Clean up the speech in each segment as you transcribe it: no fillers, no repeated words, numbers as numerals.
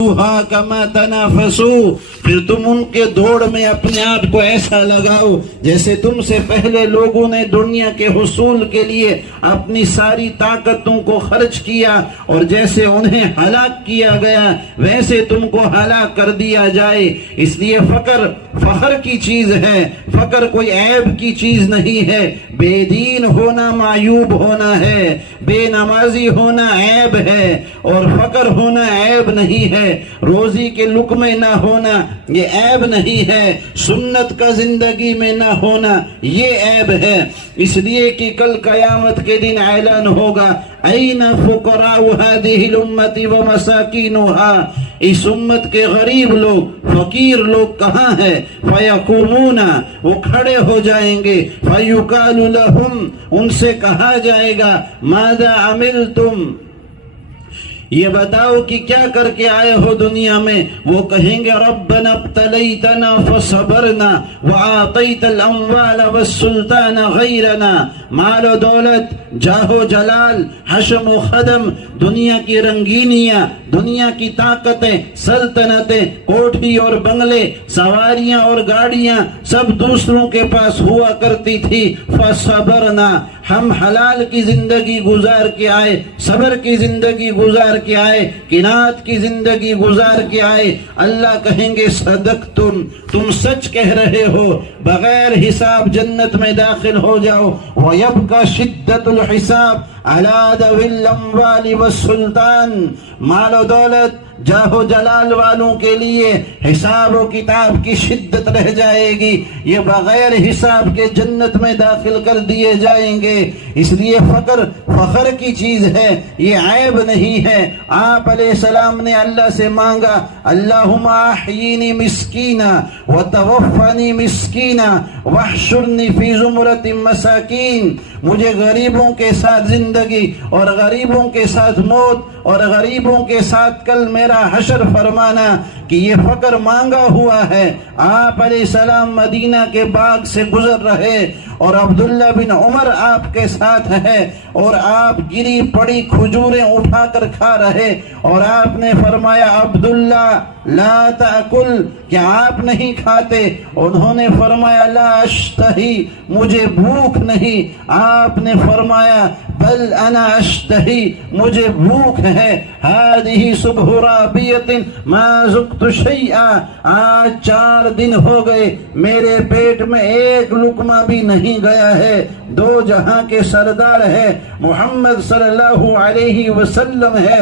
کما تنافسوا، پھر تم ان کے دوڑ میں اپنے آپ کو ایسا لگاؤ جیسے تم سے پہلے لوگوں نے دنیا کے حصول کے لیے اپنی ساری طاقتوں کو خرچ کیا، اور جیسے انہیں ہلاک کیا گیا ویسے تم کو ہلاک کر دیا جائے۔ اس لیے فخر کی چیز ہے، فخر کوئی عیب کی چیز نہیں ہے۔ بے دین ہونا معیوب ہونا ہے، بے نمازی ہونا عیب ہے، اور فخر ہونا عیب نہیں ہے۔ روزی کے لقمے نہ ہونا یہ عیب نہیں ہے، سنت کا زندگی میں نہ ہونا یہ عیب ہے۔ اس لیے کہ کل قیامت کے دن اعلان ہوگا این فقراء هذه الامة ومساکینها، اس امت کے غریب لوگ فقیر لوگ کہاں ہیں؟ فیقومون، وہ کھڑے ہو جائیں گے، فیقال لهم، ان سے کہا جائے گا ماذا عملتم، یہ بتاؤ کہ کیا کر کے آئے ہو دنیا میں؟ وہ کہیں گے ربنا ابتلیتنا فصبرنا وآتیت الاموال والسلطان غیرنا، مال و دولت، جاہ و جلال، حشم و خدم، دنیا کی رنگینیاں، دنیا کی طاقتیں، سلطنتیں، کوٹھی اور بنگلے، سواریاں اور گاڑیاں سب دوسروں کے پاس ہوا کرتی تھی۔ فصبرنا، ہم حلال کی زندگی گزار کے آئے، صبر کی زندگی گزار کے آئے، قناعت کی زندگی گزار کے آئے۔ اللہ کہیں گے صدقتم، تم سچ کہہ رہے ہو، بغیر حساب جنت میں داخل ہو جاؤ۔ وَيَبْقَى شِدَّةُ الْحِسَابِ عَلَى ذَوِي الْأَمْوَالِ وَالسُّلْطَانِ، مال و دولت، جاہ و جلال والوں کے لیے حساب و کتاب کی شدت رہ جائے گی، یہ بغیر حساب کے جنت میں داخل کر دیے جائیں گے۔ اس لیے فخر کی چیز ہے، یہ عیب نہیں ہے۔ آپ علیہ السلام نے اللہ سے مانگا اللہم احیینی مسکینا وتوفنی مسکینا واحشرنی فی زمرۃ مساکین، مجھے غریبوں کے ساتھ زندگی اور غریبوں کے ساتھ موت اور غریبوں کے ساتھ کل میرا حشر فرمانا، کہ یہ فقر مانگا ہوا ہے۔ آپ علیہ السلام مدینہ کے باغ سے گزر رہے اور عبداللہ بن عمر آپ کے ساتھ ہے، اور آپ گری پڑی کھجوریں اٹھا کر کھا رہے، اور آپ نے فرمایا عبداللہ لا تأکل، کیا آپ نہیں کھاتے؟ انہوں نے فرمایا لا اشتہی، مجھے بھوک نہیں۔ آپ نے فرمایا بل انا اشتہی، مجھے بھوک ہے۔ ہذہ صبح رابیۃ ما ذقت شیئا، آج 4 دن ہو گئے میرے پیٹ میں ایک لقمہ بھی نہیں گیا ہے۔ دو جہاں کے سردار ہے، محمد صلی اللہ علیہ وسلم ہے۔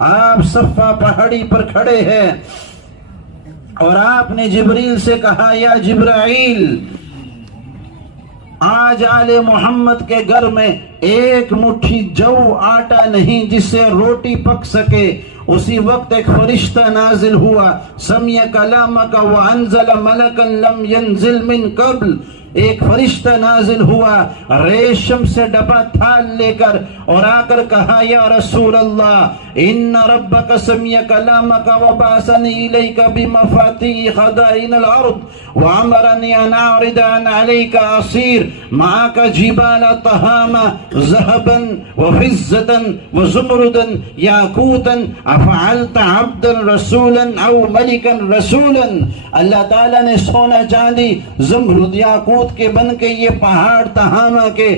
آپ صفا پہاڑی پر کھڑے ہیں اور آپ نے جبریل سے کہا یا جبرائیل، آج آل محمد کے گھر میں ایک مٹھی جو آٹا نہیں جس سے روٹی پک سکے۔ اسی وقت ایک فرشتہ نازل ہوا، سمع کلامک وانزل ملکا لم ينزل من قبل، ایک فرشتہ نازل ہوا ریشم سے ڈبا تھال لے کر، اور آ کر کہا یا رسول اللہ ان ربک سمع کلامک وبعثنی الیک بمفاتیح خزائن الارض وامرنی ان اعرض عن علیک عصیر معک جبال تہامہ ذہبا وفضة وزمردا یاقوتا افعلت عبدا رسولا او ملکا رسولا۔ اللہ تعالیٰ نے سونا چاندی زمرد یاقوت کے بن کے یہ پہاڑ تہامہ کے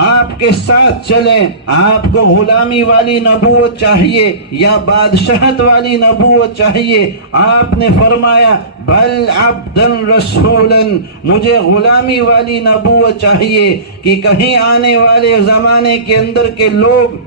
آپ کے ساتھ چلیں۔ آپ کو غلامی والی نبوت چاہیے یا بادشاہت والی نبوت چاہیے؟ آپ نے فرمایا بل عبدا رسولا، مجھے غلامی والی نبوت چاہیے، کہ کہیں آنے والے زمانے کے اندر کے لوگ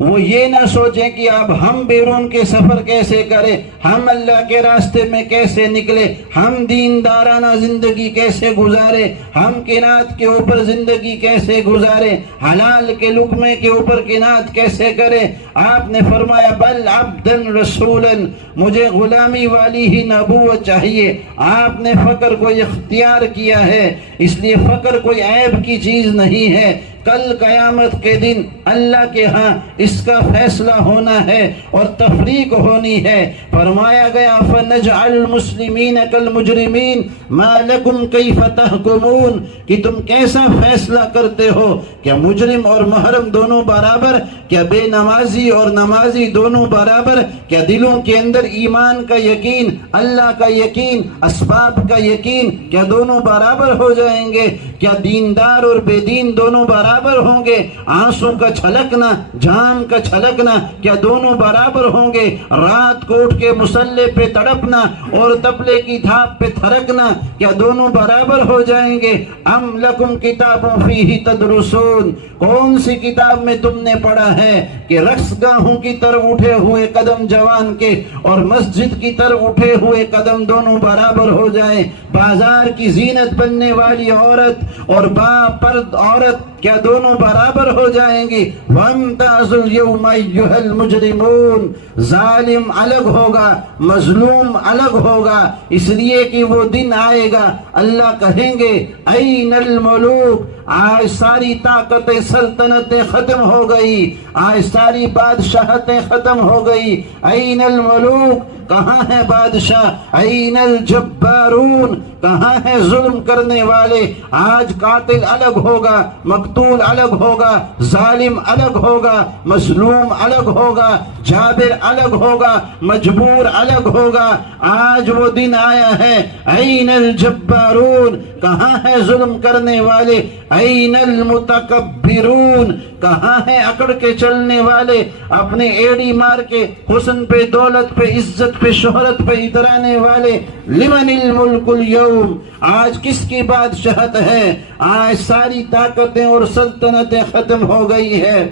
وہ یہ نہ سوچیں کہ اب ہم بیرون کے سفر کیسے کریں، ہم اللہ کے راستے میں کیسے نکلے، ہم دیندارانہ زندگی کیسے گزارے، ہم قناعت کے اوپر زندگی کیسے گزارے، حلال کے لقمے کے اوپر قناعت کیسے کرے۔ آپ نے فرمایا بل عبدا رسولا، مجھے غلامی والی ہی نبوت چاہیے۔ آپ نے فقر کو اختیار کیا ہے، اس لیے فقر کوئی عیب کی چیز نہیں ہے۔ کل قیامت کے دن اللہ کے ہاں اس کا فیصلہ ہونا ہے اور تفریق ہونی ہے۔ فرمایا گیا فَنَجْعَلُ الْمُسْلِمِينَ كَالْمُجْرِمِينَ مَا لَكُمْ كَيْفَ تَحْكُمُونَ، کہ تم کیسا فیصلہ کرتے ہو؟ کیا مجرم اور محرم دونوں برابر؟ کیا بے نمازی اور نمازی دونوں برابر؟ کیا دلوں کے اندر ایمان کا یقین، اللہ کا یقین، اسباب کا یقین، کیا دونوں برابر ہو جائیں گے؟ کیا دیندار اور بے دین دونوں برابر ہوں گے؟ آنسوں کا چھلکنا، جان کا چھلکنا، کیا دونوں برابر ہوں گے؟ رات کو اٹھ کے مصلے پہ تڑپنا اور تبلے کی دھاپ پہ تھرکنا، کیا دونوں برابر ہو جائیں گے؟ ام لکم کتاب فیہ تدرسون، کون سی کتاب میں تم نے پڑھا ہے کہ رقص گاہوں کی طرف اٹھے ہوئے قدم جوان کے اور مسجد کی طرف اٹھے ہوئے قدم دونوں برابر ہو جائیں؟ بازار کی زینت بننے والی عورت اور با پرد عورت کیا دونوں برابر ہو جائیں گی؟ وَامْتَازُوا الْيَوْمَ أَيُّهَا الْمُجْرِمُونَ، ظالم الگ ہوگا، مظلوم الگ ہوگا، اس لیے کہ وہ دن آئے گا اللہ کہیں گے اَيْنَ الْمُلُوكُ، آج ساری طاقتیں سلطنتیں ختم ہو گئی، آج ساری بادشاہتیں ختم ہو گئی۔ اَيْنَ الْمُلُوكُ، کہاں ہے بادشاہ؟ اَيْنَ الْجَبَّارُونَ، کہاں ہے ظلم کرنے والے؟ آج قاتل الگ ہوگا، مقتول الگ ہوگا، ظالم الگ ہوگا، مظلوم الگ ہوگا، جابر الگ ہوگا، مجبور الگ ہوگا۔ آج وہ دن آیا ہے۔ اَيْنَ الْجَبَّارُونَ، کہاں ہے ظلم کرنے والے؟ اَيْنَ الْمُتَكَبِّرُونَ، کہاں ہے اکڑ کے چلنے والے، اپنے ایڑی مار کے حسن پہ، دولت پہ، عزت پہ، شہرت پہ اترانے والے؟ لمن الملک اليوم، آج کس کی بادشاہت ہے؟ آج ساری طاقتیں اور سلطنتیں ختم ہو گئی ہے۔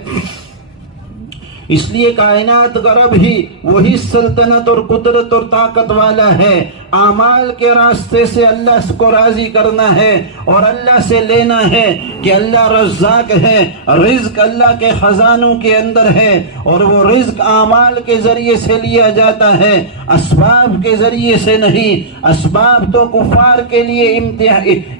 اس لیے کائنات کا رب ہی وہی سلطنت اور قدرت اور طاقت والا ہے۔ اعمال کے راستے سے اللہ کو راضی کرنا ہے اور اللہ سے لینا ہے کہ اللہ رزاق ہے، رزق اللہ کے خزانوں کے اندر ہے، اور وہ رزق اعمال کے ذریعے سے لیا جاتا ہے، اسباب کے ذریعے سے نہیں۔ اسباب تو کفار کے لیے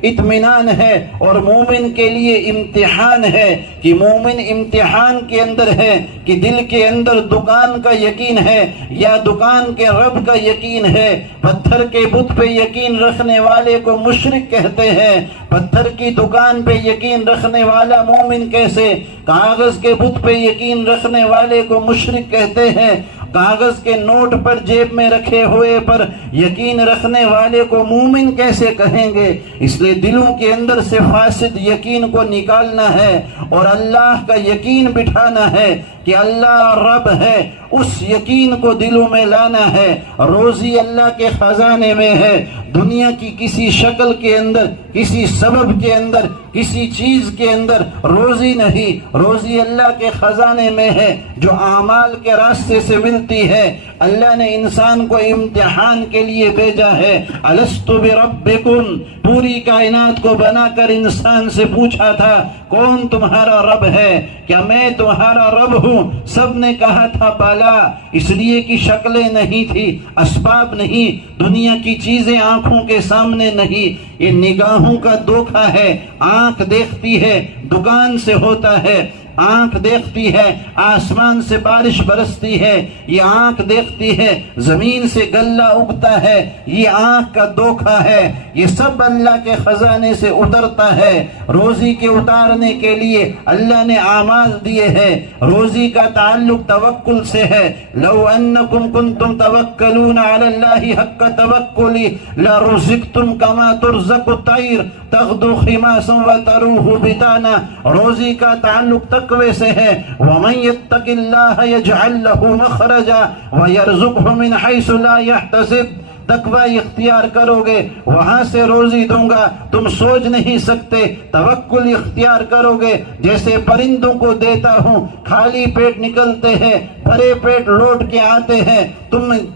اطمینان ہے اور مومن کے لیے امتحان ہے، کہ مومن امتحان کے اندر ہے کہ دل کے اندر دکان کا یقین ہے یا دکان کے رب کا یقین ہے۔ پتھر کے بت پہ یقین رکھنے والے کو مشرک کہتے ہیں، پتھر کی دکان پہ یقین رکھنے والا مومن کیسے؟ کاغذ کے بت پہ یقین رکھنے والے کو مشرک کہتے ہیں، کاغذ کے نوٹ پر جیب میں رکھے ہوئے پر یقین رکھنے والے کو مومن کیسے کہیں گے؟ اس لیے دلوں کے اندر سے فاسد یقین کو نکالنا ہے اور اللہ کا یقین بٹھانا ہے کہ اللہ رب ہے، اس یقین کو دلوں میں لانا ہے۔ روزی اللہ کے خزانے میں ہے، دنیا کی کسی شکل کے اندر، کسی سبب کے اندر، کسی چیز کے اندر روزی نہیں، روزی اللہ کے خزانے میں ہے جو اعمال کے راستے سے ملتی ہے۔ اللہ نے انسان کو امتحان کے لیے بھیجا ہے۔ الست بربکم، پوری کائنات کو بنا کر انسان سے پوچھا تھا کون تمہارا رب ہے؟ کیا میں تمہارا رب ہوں؟ سب نے کہا تھا بالا، اس لیے کہ شکلیں نہیں تھی، اسباب نہیں، دنیا کی چیزیں آنکھوں کے سامنے نہیں۔ یہ نگاہوں کا دھوکہ ہے۔ آنکھ دیکھتی ہے دکان سے ہوتا ہے، آنکھ دیکھتی ہے آسمان سے بارش برستی ہے، یہ آنکھ دیکھتی ہے زمین سے غلہ اگتا ہے، یہ آنکھ کا دھوکہ ہے۔ یہ سب اللہ کے خزانے سے اترتا ہے۔ روزی کے اتارنے کے لیے اللہ نے اعمال دیے ہیں۔ روزی کا تعلق توکل سے ہے۔ لو انکم کنتم توکلون علی اللہ حق توکلی لرزقتم کما ترزق الطیر تغدو خماسا وتروح بطانا۔ روزی کا تعلق تقوی سے ہے۔ ومن یتق اللہ یجعل لہ مخرجا ویرزقہ من حیث لا یحتسب۔ تقوی اختیار کرو گے وہاں سے روزی دوں گا، تم سوچ نہیں سکتے۔ توکل اختیار کرو گے جیسے پرندوں کو دیتا ہوں، خالی پیٹ نکلتے ہیں، بھرے پیٹ لوٹ کے آتے ہیں،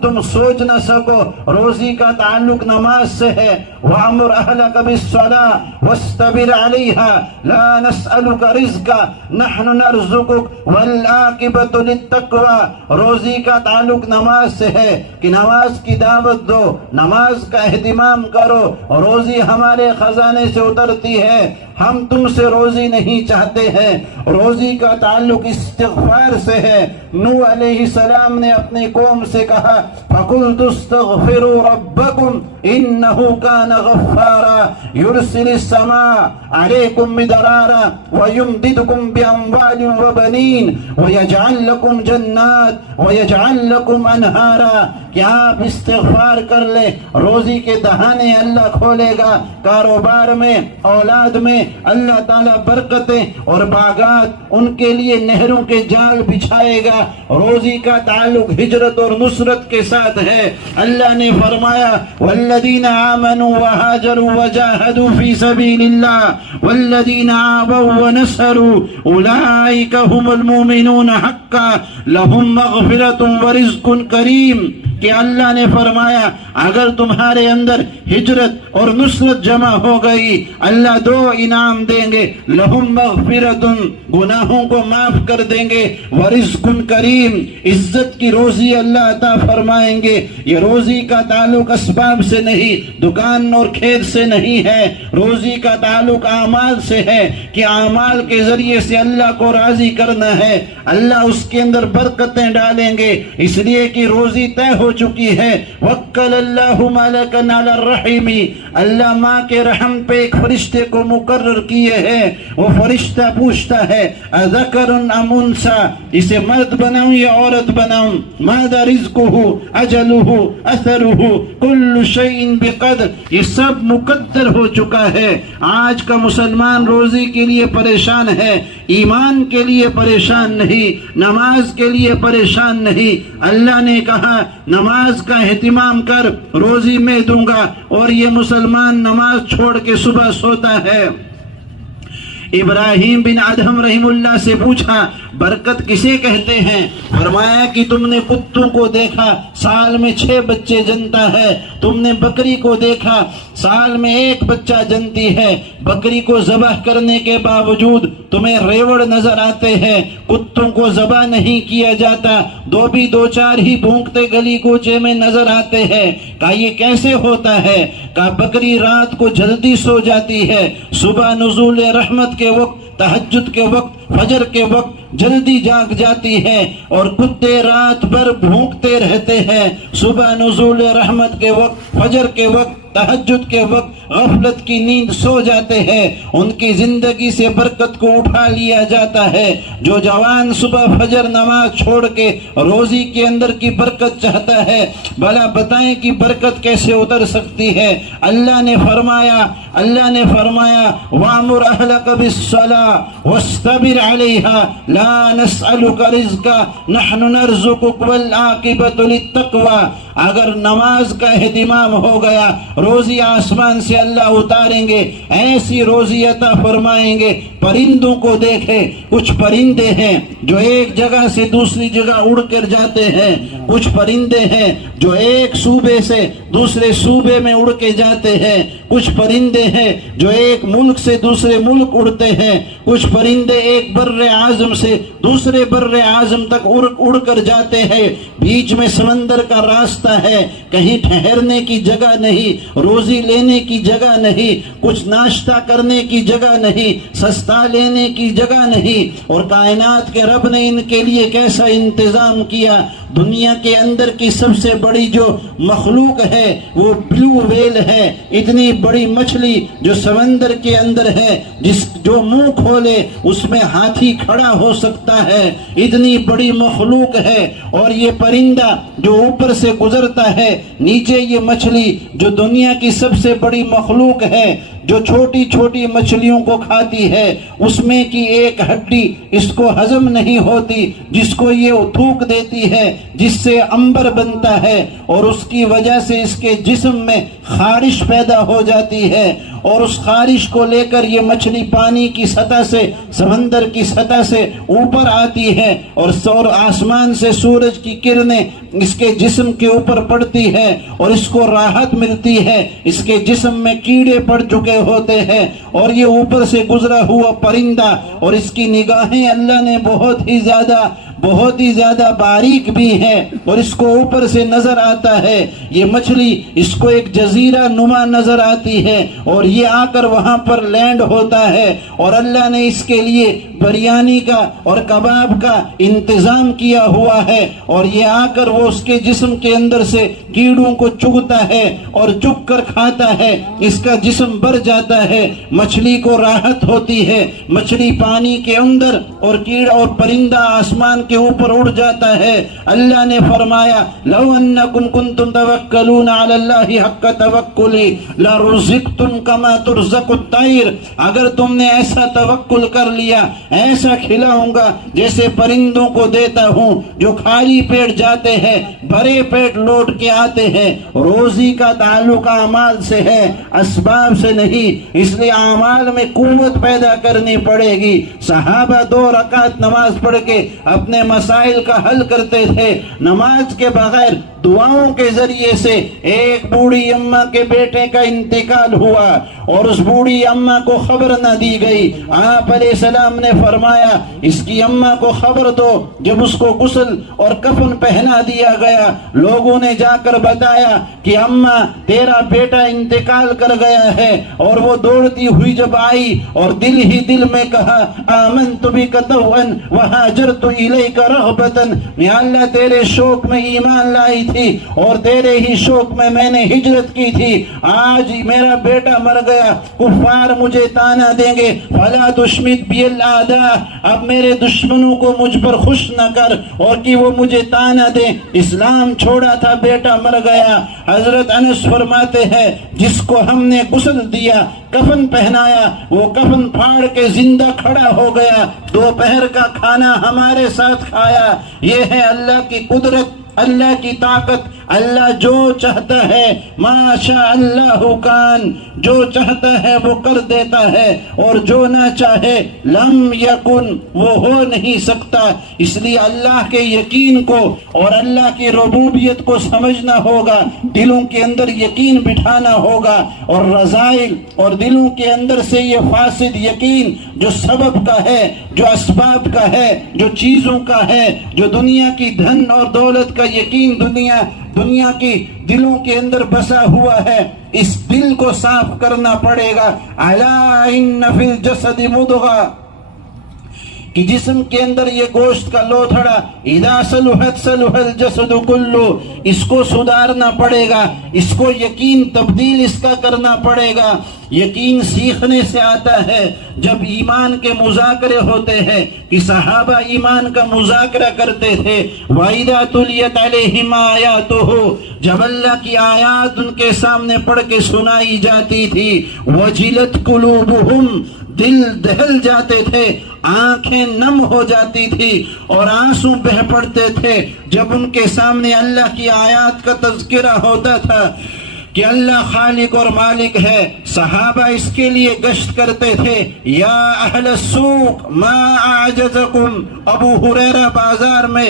تم سوچ نہ سکو۔ روزی کا تعلق نماز سے ہے۔ وَأَمُرْ أَهْلَكَ بِالصَّلَاةِ وَاسْتَبِرْ عَلَيْهَا لَا نَسْأَلُكَ رِزْقًا نَحْنُ نَرْزُقُكَ وَالْعَاقِبَةُ لِلتَّقْوَىٰ۔ روزی کا تعلق نماز سے ہے کہ نماز کی دعوت دو، نماز کا اہتمام کرو۔ روزی ہمارے خزانے سے اترتی ہے، ہم تم سے روزی نہیں چاہتے ہیں، روزی کا تعلق استغفار سے ہے۔ نوح علیہ السلام نے اپنی قوم سے کہا فَقُلْتُ اسْتَغْفِرُوا رَبَّكُمْ إِنَّهُ كَانَ غَفَّارًا يُرْسِلِ السَّمَاءَ عَلَيْكُمْ مِدْرَارًا وَيُمْدِدْكُمْ بِأَمْوَالٍ وَبَنِينَ وَيَجْعَلْ لَكُمْ جَنَّاتٍ وَيَجْعَلْ لَكُمْ أَنْهَارًا۔ کیا آپ استغفار کر لیں، روزی کے دہانے اللہ کھولے گا، کاروبار میں، اولاد میں اللہ تعالیٰ برکتیں اور باغات، ان کے لیے نہروں کے جال بچھائے گا۔ روزی کا تعلق ہجرت اور نصرت کے ساتھ ہے۔ اللہ نے فرمایا والذین آمنوا وہاجروا وجاہدوا فی سبیل اللہ والذین آووا ونصروا اولئک هم المؤمنون حقا لهم مغفرۃ ورزق کریم۔ کہ اللہ نے فرمایا اگر تمہارے اندر ہجرت اور نصرت جمع ہو گئی، اللہ دو انعام دیں گے، لہم مغفرۃ، گناہوں کو معاف کر دیں گے، ورزق کریم، عزت کی روزی اللہ عطا فرمائیں گے۔ یہ روزی کا تعلق اسباب سے نہیں، دکان اور کھیت سے نہیں ہے، روزی کا تعلق اعمال سے ہے کہ اعمال کے ذریعے سے اللہ کو راضی کرنا ہے، اللہ اس کے اندر برکتیں ڈالیں گے، اس لیے کہ روزی طے ہو چکی ہے۔ وکل اللہ ملکا علی الرحم، اللہ ماں کے رحم پہ ایک فرشتے کو مقرر کیے ہیں، وہ فرشتہ پوچھتا ہے اذکر ام انثی، اسے مرد بناؤں یا عورت بناؤں، ماذا رزقہ اجلہ اثرہ کل شیء بقدر، یہ سب مقدر ہو چکا ہے۔ آج کا مسلمان روزی کے لیے پریشان ہے، ایمان کے لیے پریشان نہیں، نماز کے لیے پریشان نہیں۔ اللہ نے کہا نماز کا اہتمام کر، روزی میں دوں گا، اور یہ مسلمان نماز چھوڑ کے صبح سوتا ہے۔ ابراہیم بن ادہم رحم اللہ سے پوچھا برکت کسے کہتے ہیں؟ فرمایا کہ تم نے کتوں کو دیکھا سال میں 6 بچے جنتا ہے، تم نے بکری کو دیکھا سال میں 1 بچہ جنتی ہے، بکری کو ذبح کرنے کے باوجود تمہیں ریوڑ نظر آتے ہیں، کتوں کو ذبح نہیں کیا جاتا، 2-4 ہی بھونکتے گلی کوچے میں نظر آتے ہیں۔ کہا یہ کیسے ہوتا ہے؟ کہا بکری رات کو جلدی سو جاتی ہے، صبح نزول رحمت کے وقت، تہجد کے وقت، فجر کے وقت جلدی جاگ جاتی ہے، اور کتے رات بھر بھونکتے رہتے ہیں، صبح نزول رحمت کے وقت، فجر کے وقت، تہجد کے وقت غفلت کی نیند سو جاتے ہیں، ان کی زندگی سے برکت کو اٹھا لیا جاتا ہے۔ جو جوان صبح فجر نماز چھوڑ کے روزی کے اندر کی برکت چاہتا ہے، بھلا بتائیں کہ برکت کیسے اتر سکتی ہے؟ اللہ نے فرمایا وَأْمُرْ أَهْلَكَ بِالصَّلَاةِ وَاسْتَبِرْ عَلَيْهَا لَا نَسْأَلُكَ رِزْقًا نَحْنُ نَرْزُقُكَ وَالْعَاقِبَةُ لِلتَّقْوَىٰ۔ اگر نماز کا اہتمام ہو گیا، روزی آسمان سے اللہ اتاریں گے، ایسی روزی عطا فرمائیں گے۔ پرندوں کو دیکھیں، کچھ پرندے ہیں جو ایک جگہ سے دوسری جگہ اڑ کر جاتے ہیں، کچھ پرندے ہیں جو ایک صوبے سے دوسرے صوبے میں اڑ کے جاتے ہیں، کچھ پرندے ہیں جو ایک ملک سے دوسرے ملک اڑتے ہیں، کچھ پرندے ایک بر اعظم سے دوسرے بر اعظم تک اڑ کر جاتے ہیں، بیچ میں سمندر کا راستہ ہے، کہیں ٹھہرنے کی جگہ نہیں، روزی لینے کی جگہ نہیں، کچھ ناشتہ کرنے کی جگہ نہیں، سستا لینے کی جگہ نہیں، اور کائنات کے رب نے ان کے لیے کیسا انتظام کیا۔ دنیا کے اندر کی سب سے بڑی جو مخلوق ہے وہ بلو ویل ہے، اتنی بڑی مچھلی جو سمندر کے اندر ہے، جو منہ کھولے اس میں ہاتھی کھڑا ہو سکتا ہے، اتنی بڑی مخلوق ہے۔ اور یہ پرندہ جو اوپر سے گزرتا ہے، نیچے یہ مچھلی جو دنیا کی سب سے بڑی مخلوق ہے، جو چھوٹی چھوٹی مچھلیوں کو کھاتی ہے، اس میں کی ایک ہڈی اس کو ہضم نہیں ہوتی، جس کو یہ تھوک دیتی ہے، جس سے عنبر بنتا ہے، اور اس کی وجہ سے اس کے جسم میں خارش پیدا ہو جاتی ہے، اور اس خارش کو لے کر یہ مچھلی پانی کی سطح سے، سمندر کی سطح سے اوپر آتی ہے، اور آسمان سے سورج کی کرنیں اس کے جسم کے اوپر پڑتی ہے، اور اس کو راحت ملتی ہے، اس کے جسم میں کیڑے پڑ چکے ہوتے ہیں، اور یہ اوپر سے گزرا ہوا پرندہ، اور اس کی نگاہیں اللہ نے بہت ہی زیادہ بہت ہی زیادہ باریک بھی ہے اور اس کو اوپر سے نظر آتا ہے. یہ مچھلی اس کو ایک جزیرہ نما نظر آتی ہے اور یہ آ کر وہاں پر لینڈ ہوتا ہے اور اللہ نے اس کے لیے بریانی کا اور کباب کا انتظام کیا ہوا ہے اور یہ آ کر وہ اس کے جسم کے اندر سے کیڑوں کو چگتا ہے اور چگ کر کھاتا ہے. اس کا جسم بھر جاتا ہے, مچھلی کو راحت ہوتی ہے. مچھلی پانی کے اندر اور کیڑا اور پرندہ آسمان کے اوپر اڑ جاتا ہے. اللہ نے فرمایا لو انکم کنتم توکلون علی اللہ حق توکلی لرزقتم کما ترزق الطیر. اگر تم نے ایسا توکل کر لیا, ایسا کھلاؤں گا جیسے پرندوں کو دیتا ہوں جو خالی پیٹ جاتے ہیں بھرے پیٹ لوٹ کے آتے ہیں. روزی کا تعلق اعمال سے ہے, اسباب سے نہیں, اس لیے اعمال میں قوت پیدا کرنی پڑے گی. صحابہ 2 رکعت نماز پڑھ کے اپنے مسائل کا حل کرتے تھے. نماز کے بغیر دعاؤں کے ذریعے سے ایک بوڑھی اماں کے بیٹے کا انتقال ہوا اور اس بوڑھی اماں کو خبر نہ دی گئی. آپ علیہ السلام نے فرمایا اس کی اماں کو خبر دو. جب اس کو غسل اور کفن پہنا دیا گیا, لوگوں نے جا کر بتایا کہ اماں تیرا بیٹا انتقال کر گیا ہے. اور وہ دوڑتی ہوئی جب آئی اور دل ہی دل میں کہا آمنت بک طوعا وہاجرت الیک رغبتا, یا اللہ تیرے شوق میں ایمان لائی تھی اور تیرے ہی شوق میں نے ہجرت کی تھی. آج میرا بیٹا مر گیا, کفار مجھے تانا دیں گے, فلا تشمت بی الاعداء, اب میرے دشمنوں کو مجھ پر خوش نہ کر اور کہ وہ مجھے تانا دیں. اسلام چھوڑا تھا, بیٹا مر گیا. حضرت انس فرماتے ہیں جس کو ہم نے غسل دیا, کفن پہنایا, وہ کفن پھاڑ کے زندہ کھڑا ہو گیا, دوپہر کا کھانا ہمارے ساتھ کھایا. یہ ہے اللہ کی قدرت, اللہ کی طاقت. اللہ جو چاہتا ہے ما شاء اللہ کان, جو چاہتا ہے وہ کر دیتا ہے اور جو نہ چاہے لم یکن, وہ ہو نہیں سکتا. اس لیے اللہ کے یقین کو اور اللہ کی ربوبیت کو سمجھنا ہوگا, دلوں کے اندر یقین بٹھانا ہوگا. اور رذائل اور دلوں کے اندر سے یہ فاسد یقین جو سبب کا ہے, جو اسباب کا ہے, جو چیزوں کا ہے, جو دنیا کی دھن اور دولت کا یقین دنیا کی دلوں کے اندر بسا ہوا ہے, اس دل کو صاف کرنا پڑے گا. الا ان فی الجسد مضغہ, کہ جسم کے اندر یہ گوشت کا لوتھڑا, اذا صلحت صلح الجسد کلو, اس کو سدھارنا پڑے گا, اس کو یقین تبدیل اس کا کرنا پڑے گا. یقین سیکھنے سے آتا ہے. جب ایمان کے مذاکرے ہوتے ہیں کہ صحابہ ایمان کا مذاکرہ کرتے تھے, وَإِذَا تُلِيَتْ عَلَيْهِمْ آيَاتُهُ, جب اللہ کی آیات ان کے سامنے پڑھ کے سنائی جاتی تھی, وَجِلَتْ قُلُوبُهُمْ, دل دہل جاتے تھے, آنکھیں نم ہو جاتی تھی اور آنسو بہ پڑتے تھے جب ان کے سامنے اللہ کی آیات کا تذکرہ ہوتا تھا کہ اللہ خالق اور مالک ہے. صحابہ اس کے لیے گشت کرتے تھے. یا اہل السوق ما اعجزکم, ابو ہریرہ بازار میں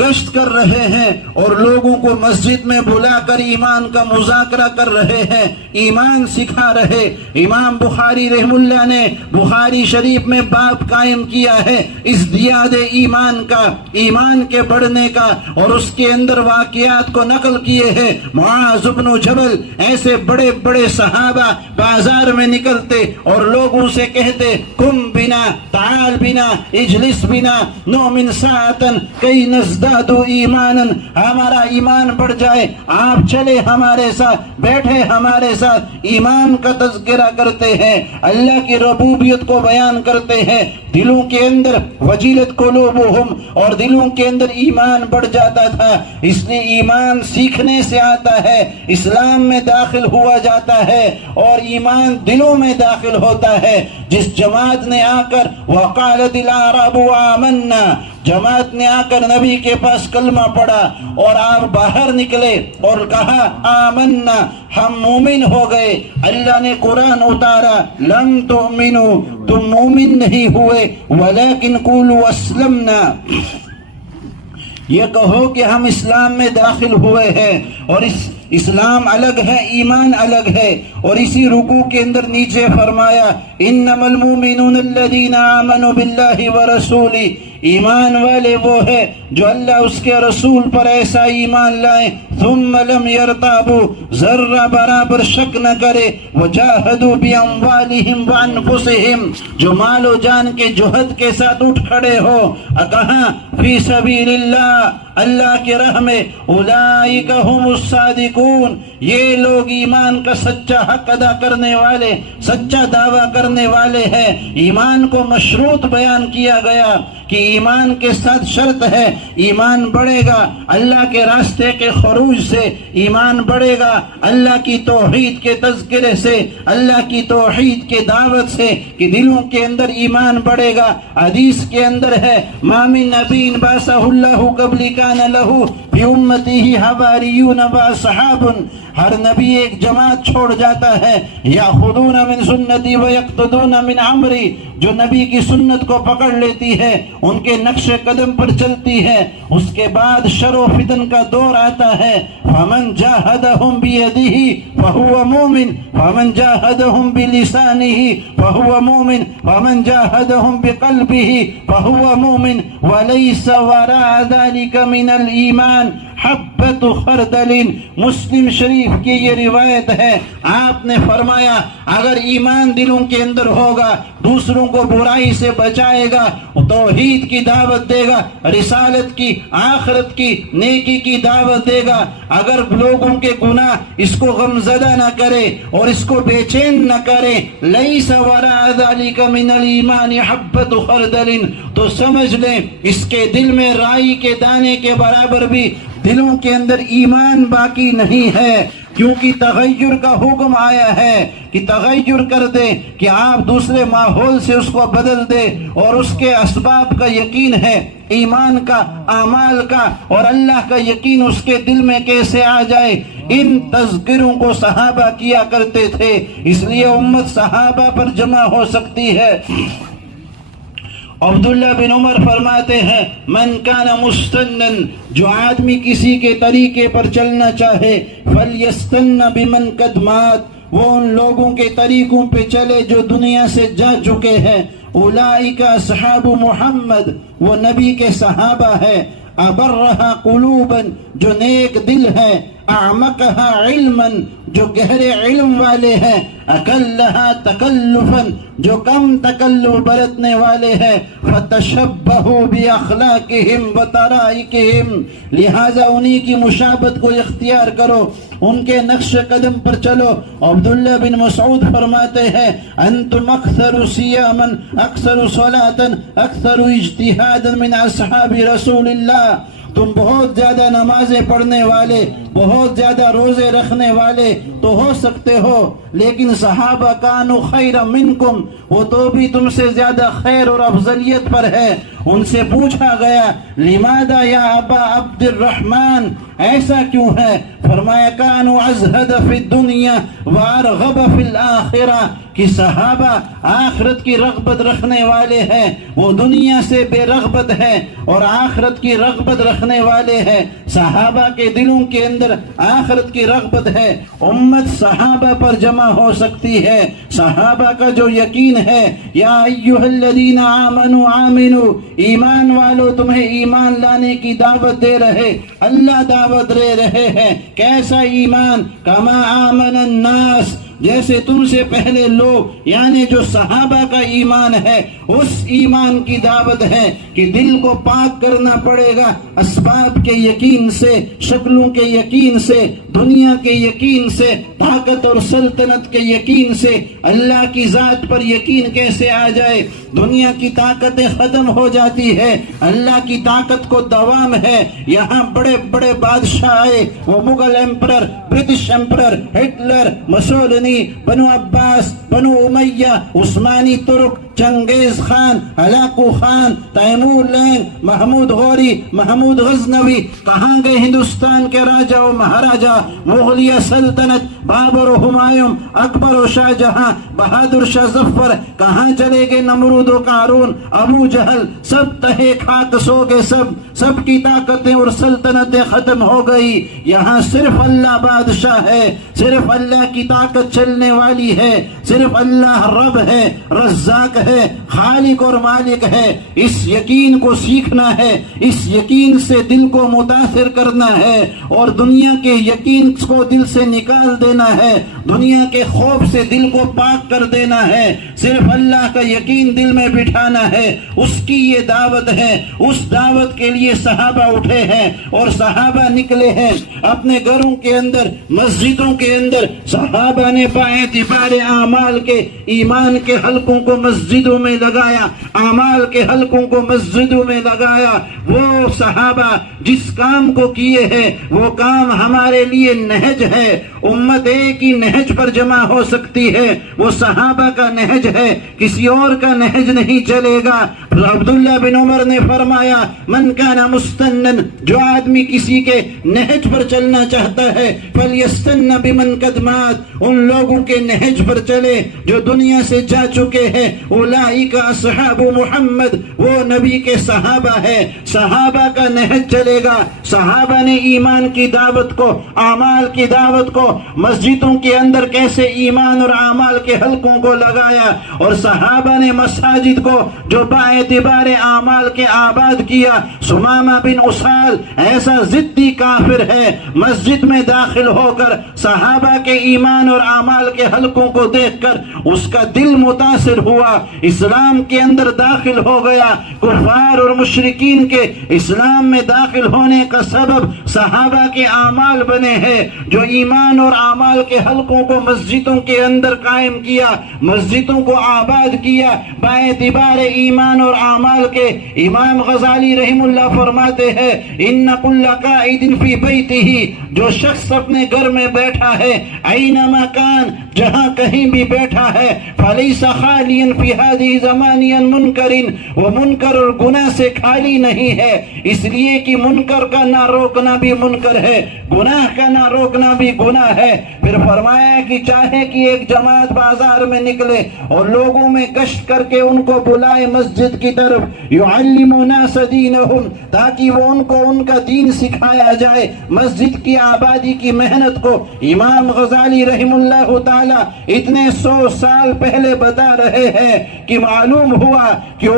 گشت کر رہے ہیں اور لوگوں کو مسجد میں بلا کر ایمان کا مذاکرہ کر رہے ہیں, ایمان سکھا رہے. امام بخاری رحم اللہ نے بخاری شریف میں باب قائم کیا ہے اس دیاد ایمان کا, ایمان کے بڑھنے کا, اور اس کے اندر واقعات کو نقل کیے ہیں. معاذ بن جبل ایسے بڑے بڑے صحابہ بازار میں نکلتے اور لوگوں سے کہتے کم بنا, تعال بنا, اجلس بنا, نؤمن ساعتن کئی نزدادو ایمانا, ہمارا ایمان بڑھ جائے, آپ چلے ہمارے ساتھ, بیٹھے ہمارے ساتھ. ایمان کا تذکرہ کرتے ہیں, اللہ کی ربوبیت کو بیان کرتے ہیں. دلوں کے اندر وجیلت قلوبہم, اور دلوں کے اندر ایمان بڑھ جاتا تھا. اس لیے ایمان سیکھنے سے آتا ہے, اسلام میں داخل ہوا جاتا ہے اور ایمان دلوں میں داخل ہوتا ہے. جس جماعت نے آ کر وقالت الاعراب آمنا, جماعت نے آ کر نبی کے پاس کلمہ پڑھا اور آپ باہر نکلے اور کہا آمنا, ہم مومن ہو گئے. اللہ نے قرآن اتارا لم تؤمنوا, تم مومن نہیں ہوئے, ولیکن قولوا اسلمنا, یہ کہو کہ ہم اسلام میں داخل ہوئے ہیں. اور اس اسلام الگ ہے، ایمان الگ ہے. اور اسی رکوع کے اندر نیچے فرمایا انما المؤمنون الذین آمنوا باللہ ورسولہ، ایمان والے وہ ہے جو اللہ اس کے رسول پر ایسا ایمان لائیں ثم لم یرتابوا، ذرہ برابر شک نہ کرے، وجاہدوا باموالہم وانفسہم، جو مال و جان کے جہد کے ساتھ اٹھ کھڑے ہو. کہاں؟ فی سبیل اللہ، اللہ کی راہ میں. اولئک هم الصادقون، یہ لوگ ایمان کا سچا حق ادا کرنے والے، سچا دعویٰ کرنے والے ہیں. ایمان کو مشروط بیان کیا گیا کہ ایمان کے ساتھ شرط ہے، ایمان بڑھے گا اللہ کے راستے کے خروج سے، ایمان بڑھے گا اللہ کی توحید کے تذکرے سے، اللہ کی توحید کے دعوت سے، کہ دلوں کے اندر ایمان بڑھے گا. حدیث کے اندر ہے ما من نبی بعثہ اللہ قبل کان لہ فی امتہ حواریون و اصحاب، ہر نبی ایک جماعت چھوڑ جاتا ہے، یاخذون من سنتی و یقتدون من امری، جو نبی کی سنت کو پکڑ لیتی ہے، ان کے نقش قدم پر چلتی ہے. اس کے بعد شر و فتن کا دور آتا ہے. فمن جاہدہم بیدہ فہو مومن، فمن جاہدہم بلسانہ فہو مومن، فمن جاہدہم بقلبہ فہو مومن، ولیس وراء ذلک من الایمان حبۃ خردل. مسلم شریف کی یہ روایت ہے. آپ نے فرمایا اگر ایمان دلوں کے اندر ہوگا، دوسروں کو برائی سے بچائے گا، توحید کی دعوت دے گا، رسالت کی، آخرت کی، نیکی کی دعوت دے گا. اگر لوگوں کے گناہ اس کو غمزدہ نہ کرے اور اس کو بے چین نہ کرے، لیس وراء ذلک من الایمان حبۃ خردل، تو سمجھ لیں اس کے دل میں رائی کے دانے کے برابر بھی دلوں کے اندر ایمان باقی نہیں ہے. کیونکہ تغیر کا حکم آیا ہے کہ تغیر کر دے، کہ آپ دوسرے ماحول سے اس کو بدل دے. اور اس کے اسباب کا یقین ہے، ایمان کا، اعمال کا، اور اللہ کا یقین اس کے دل میں کیسے آ جائے. ان تذکروں کو صحابہ کیا کرتے تھے، اس لیے امت صحابہ پر جمع ہو سکتی ہے. عبداللہ بن عمر فرماتے ہیں من کان مستنن، جو آدمی کسی کے طریقے پر چلنا چاہے، فلیستن بمن قد مات، وہ ان لوگوں کے طریقوں پہ چلے جو دنیا سے جا چکے ہیں. اولئک اصحاب محمد، وہ نبی کے صحابہ ہے. ابرہا قلوبا، جو نیک دل ہے. اعمقہا علما، جو گہرے علم والے ہیں. اقلہا تکلفا، جو کم تکلف برتنے والے ہیں. فتشبہوا باخلاقہم وطرائقہم، لہذا انہی کی مشابہت کو اختیار کرو، ان کے نقش قدم پر چلو. عبداللہ بن مسعود فرماتے ہیں انتم اکثر صیاما اکثر صلاۃ اکثر اجتہادا من اصحاب رسول اللہ، تم بہت زیادہ نمازیں پڑھنے والے، بہت زیادہ روزے رکھنے والے تو ہو سکتے ہو، لیکن صحابہ کانوا خیر منکم، وہ تو بھی تم سے زیادہ خیر اور افضلیت پر ہے. ان سے پوچھا گیا لماذا یا ابا عبد الرحمن، ایسا کیوں ہے؟ فرمایا کانوا ازہد فی الدنیا وارغب فی الآخرہ، کہ صحابہ آخرت کی رغبت رکھنے والے ہیں، وہ دنیا سے بے رغبت ہیں اور آخرت کی رغبت رکھنے والے ہیں. صحابہ کے دلوں کے اندر آخرت کی رغبت ہے. امت صحابہ پر جمع ہو سکتی ہے. صحابہ کا جو یقین ہے، یا ایھا الذین آمنوا آمنوا، ایمان والو تمہیں ایمان لانے کی دعوت دے رہے، اللہ دعوت دے رہے ہیں. کیسا ایمان؟ کما آمن الناس، جیسے تم سے پہلے لوگ، یعنی جو صحابہ کا ایمان ہے اس ایمان کی دعوت ہے کہ دل کو پاک کرنا پڑے گا اسباب کے یقین سے، شکلوں کے یقین سے، دنیا کے یقین سے، طاقت اور سلطنت کے یقین سے. اللہ کی ذات پر یقین کیسے آ جائے؟ دنیا کی طاقتیں ختم ہو جاتی ہے، اللہ کی طاقت کو دوام ہے. یہاں بڑے بڑے بادشاہ آئے، وہ Mughal emperor, British emperor, Hitler, Mussolini, بنو عباس، بنو امیہ، عثمانی ترک، چنگیز خان، ہلاکو خان، تیمور لینگ، محمود غوری، محمود غزنوی، کہاں گئے ہندوستان کے راجہ و مہاراجہ، مغلیہ سلطنت، بابر و ہمایوں، اکبر و شاہ جہاں، بہادر شاہ ظفر، کہاں چلے گئے نمرود و قارون، ابو جہل، سب تہے خاک سو گئے، سب کی طاقتیں اور سلطنتیں ختم ہو گئی۔ یہاں صرف اللہ بادشاہ ہے، صرف اللہ کی طاقت چلنے والی ہے، صرف اللہ رب ہے، رزاق ہے، خالق اور مالک ہے۔ اس یقین کو سیکھنا ہے، اس یقین سے دل کو متاثر کرنا ہے اور دنیا کے یقین کو دل سے نکال دینا ہے، دنیا کے خوف سے دل کو پاک کر دینا ہے، صرف اللہ کا یقین دل میں بٹھانا ہے۔ اس کی یہ دعوت ہے، اس دعوت کے لیے صحابہ اٹھے ہیں اور صحابہ نکلے ہیں اپنے گھروں کے اندر، مسجدوں کے اندر۔ صحابہ نے باعتبار اعمال کے ایمان کے حلقوں کو مسجدوں میں لگایا، اعمال کے حلقوں کو مسجدوں میں لگایا۔ وہ صحابہ جس کام کو کیے ہیں وہ کام ہمارے لیے نہج ہے، امت ایک ہی نہج پر جمع ہو سکتی ہے، وہ صحابہ کا نہج ہے، کسی اور کا نہج نہیں چلے گا۔ عبداللہ بن عمر نے فرمایا من کان مستنن، جو آدمی کسی کے نہج پر چلنا چاہتا ہے، فلیستن بمن قد مات، ان لوگوں کے نہج پر چلے جو دنیا سے جا چکے ہیں۔ اولئک اصحاب محمد، وہ نبی کے صحابہ ہے، صحابہ کا نہج چلے گا۔ صحابہ نے ایمان کی دعوت کو، اعمال کی دعوت کو مسجدوں کے اندر کیسے ایمان اور اعمال کے حلقوں کو لگایا، اور صحابہ نے مساجد کو جو باعتبار اعمال کے آباد کیا۔ سمامہ بن اسال ایسا ضدی کافر ہے، مسجد میں داخل ہو کر صحابہ کے ایمان اور اعمال کے حلقوں کو دیکھ کر اس کا دل متاثر ہوا، اسلام کے اندر داخل ہو گیا۔ کفار اور مشرکین کے اسلام میں داخل ہونے کا سبب صحابہ کے اعمال بنے ہیں، جو ایمان اور اعمال کے حلقوں کو مسجدوں کے اندر قائم کیا، مسجدوں کو آباد کیا باعتبار ایمان اور اعمال کے۔ امام غزالی رحم اللہ فرماتے ہیں ان کل قائد فی بیتہ، جو شخص اپنے گھر میں بیٹھا ہے، اینما کان، جہاں کہیں بھی بیٹھا ہے، فلیس خالیا فی ہذہ زمانیا منکر، وہ منکر اور گناہ سے خالی نہیں ہے، اس لیے کہ منکر کا نہ روکنا بھی منکر ہے، گناہ کا نہ روکنا بھی گناہ ہے۔ پھر فرمایا کہ چاہے کہ ایک جماعت بازار میں نکلے اور لوگوں میں گشت کر کے ان کو بلائے مسجد کی طرف، یعلم الناس دینہم، تاکہ وہ ان کو ان کا دین سکھایا جائے، مسجد کی آبادی کی محنت کو امام غزالی رحم اللہ تعالی اتنے 100 سال پہلے بتا رہے ہیں کہ معلوم ہوا کہ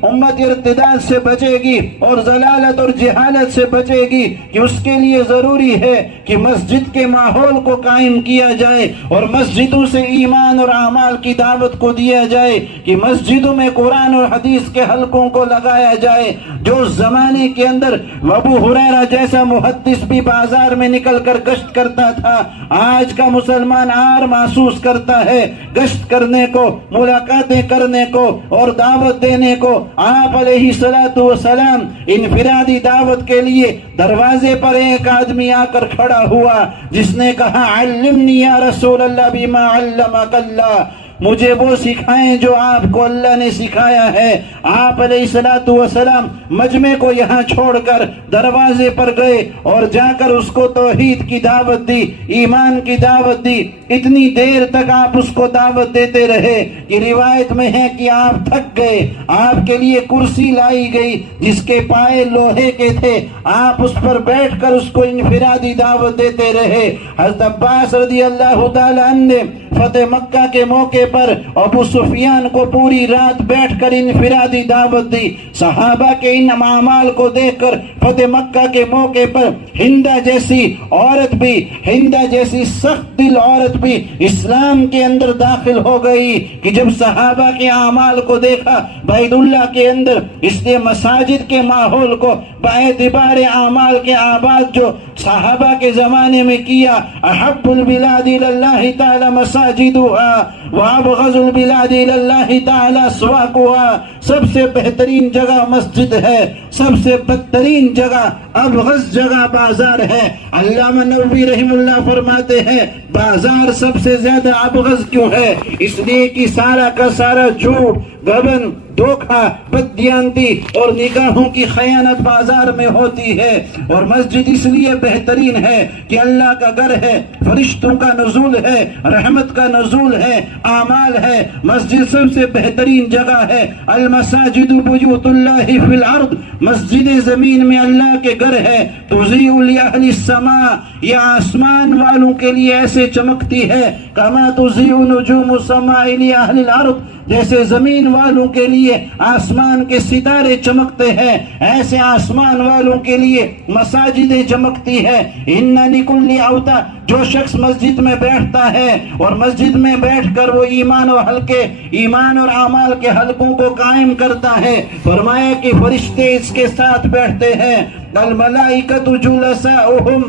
امت ارتداد سے بچے گی اور ضلالت اور جہالت سے بچے گی، کہ اس کے لیے ضروری ہے کہ مسجد کے ماحول کو قائم کیا جائے اور مسجدوں سے ایمان اور اعمال کی دعوت کو دیا جائے، کہ مسجدوں میں قرآن اور حدیث کے حلقوں کو لگایا جائے۔ جو زمانے کے اندر ابو ہریرہ جیسا محدث بھی بازار میں نکل کر گشت کرتا تھا، آج کا مسلمان عار محسوس کرتا ہے گشت کرنے کو، ملاقاتیں کرنے کو اور دعوت دینے کو۔ آپ علیہ الصلوۃ والسلام انفرادی دعوت کے لیے دروازے پر ایک آدمی آ کر کھڑا ہوا جس نے کہا علمنی یا رسول اللہ بما علمک اللہ، مجھے وہ سکھائیں جو آپ کو اللہ نے سکھایا ہے۔ آپ علیہ الصلوۃ والسلام مجمع کو یہاں چھوڑ کر دروازے پر گئے اور جا کر اس کو توحید کی دعوت دی، ایمان کی دعوت دی۔ اتنی دیر تک آپ اس کو دعوت دیتے رہے کہ روایت میں ہے کہ آپ تھک گئے، آپ کے لیے کرسی لائی گئی جس کے پائے لوہے کے تھے، آپ اس پر بیٹھ کر اس کو انفرادی دعوت دیتے رہے۔ حضرت عباس رضی اللہ تعالی عنہ نے فتح مکہ کے موقع پر ابو سفیان کو پوری رات بیٹھ کر انفرادی دعوت دی۔ صحابہ کے ان اعمال کو دیکھ کر فتح مکہ کے موقع پر ہندہ جیسی عورت بھی، ہندہ جیسی سخت دل عورت بھی اسلام کے اندر داخل ہو گئی، کہ جب صحابہ کے اعمال کو دیکھا بیت اللہ کے اندر، اس لیے مساجد کے ماحول کو باعتبار اعمال کے آباد جو صحابہ کے زمانے میں کیا، احب البلاد اللہ تعالی مساجدها وابغض البلاد اللہ تعالی اسواقها، سب سے بہترین جگہ مسجد ہے، سب سے بدترین جگہ ابغض جگہ بازار ہے۔ علامہ نووی رحم اللہ فرماتے ہیں بازار سب سے زیادہ ابغض کیوں ہے؟ اس لیے کہ سارا کا سارا جھوٹ، گبن، دھوکہ، بددیانتی اور نگاہوں کی خیانت بازار میں ہوتی ہے۔ اور مسجد اس لیے بہترین ہے کہ اللہ کا گھر ہے، فرشتوں کا نزول ہے، رحمت کا نزول ہے، اعمال ہے۔ مسجد سب سے بہترین جگہ ہے۔ المساجد بیوت اللہ فی الارض، مسجد زمین میں اللہ کے گھر ہے۔ تضیء لأہل السماء، یہ آسمان والوں کے لیے ایسے چمکتی ہے کما تضیء نجوم السماء لأہل الارض، جیسے زمین والوں کے لیے آسمان کے ستارے چمکتے ہیں، ایسے آسمان والوں کے لیے مساجدیں چمکتی ہے۔ ان لکل اوتا، جو شخص مسجد میں بیٹھتا ہے اور مسجد میں بیٹھ کر وہ ایمان اور اعمال کے حلقوں کو قائم کرتا ہے، فرمایا کہ فرشتے اس کے ساتھ بیٹھتے ہیں۔ الملائکۃ جلساؤہم،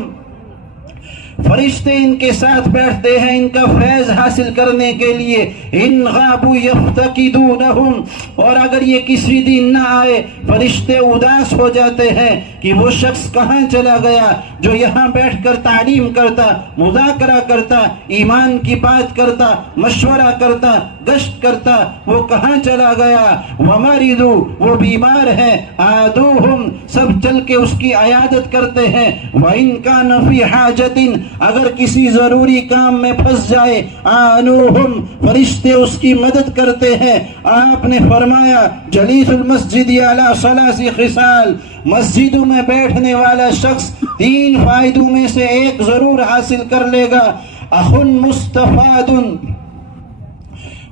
فرشتے ان کے ساتھ بیٹھتے ہیں ان کا فیض حاصل کرنے کے لیے۔ ان غابوا یفتقدونہم، اور اگر یہ کسی دن نہ آئے فرشتے اداس ہو جاتے ہیں کہ وہ شخص کہاں چلا گیا جو یہاں بیٹھ کر تعلیم کرتا، مذاکرہ کرتا، ایمان کی بات کرتا، مشورہ کرتا، گشت کرتا، وہ کہاں چلا گیا۔ ومرضوا، وہ بیمار ہے، عادوہم، سب چل کے اس کی عیادت کرتے ہیں۔ وَإِن كَانَ فِي حَاجَةٍ، اگر کسی ضروری کام میں پھنس جائے، آنوہم، فرشتے اس کی مدد کرتے ہیں۔ آپ نے فرمایا جلیس المسجد علی ثلاث خصال، مسجدوں میں بیٹھنے والا شخص 3 فائدوں میں سے ایک ضرور حاصل کر لے گا۔ اخ مستفاد،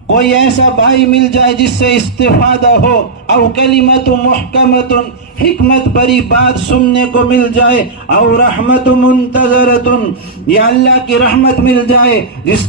کوئی ایسا بھائی مل جائے جس سے استفادہ ہو، او کلمت محکمت، حکمت بری بات سننے کو مل جائے، او رحمت منتظرت، یا اللہ کی رحمت مل جائے جس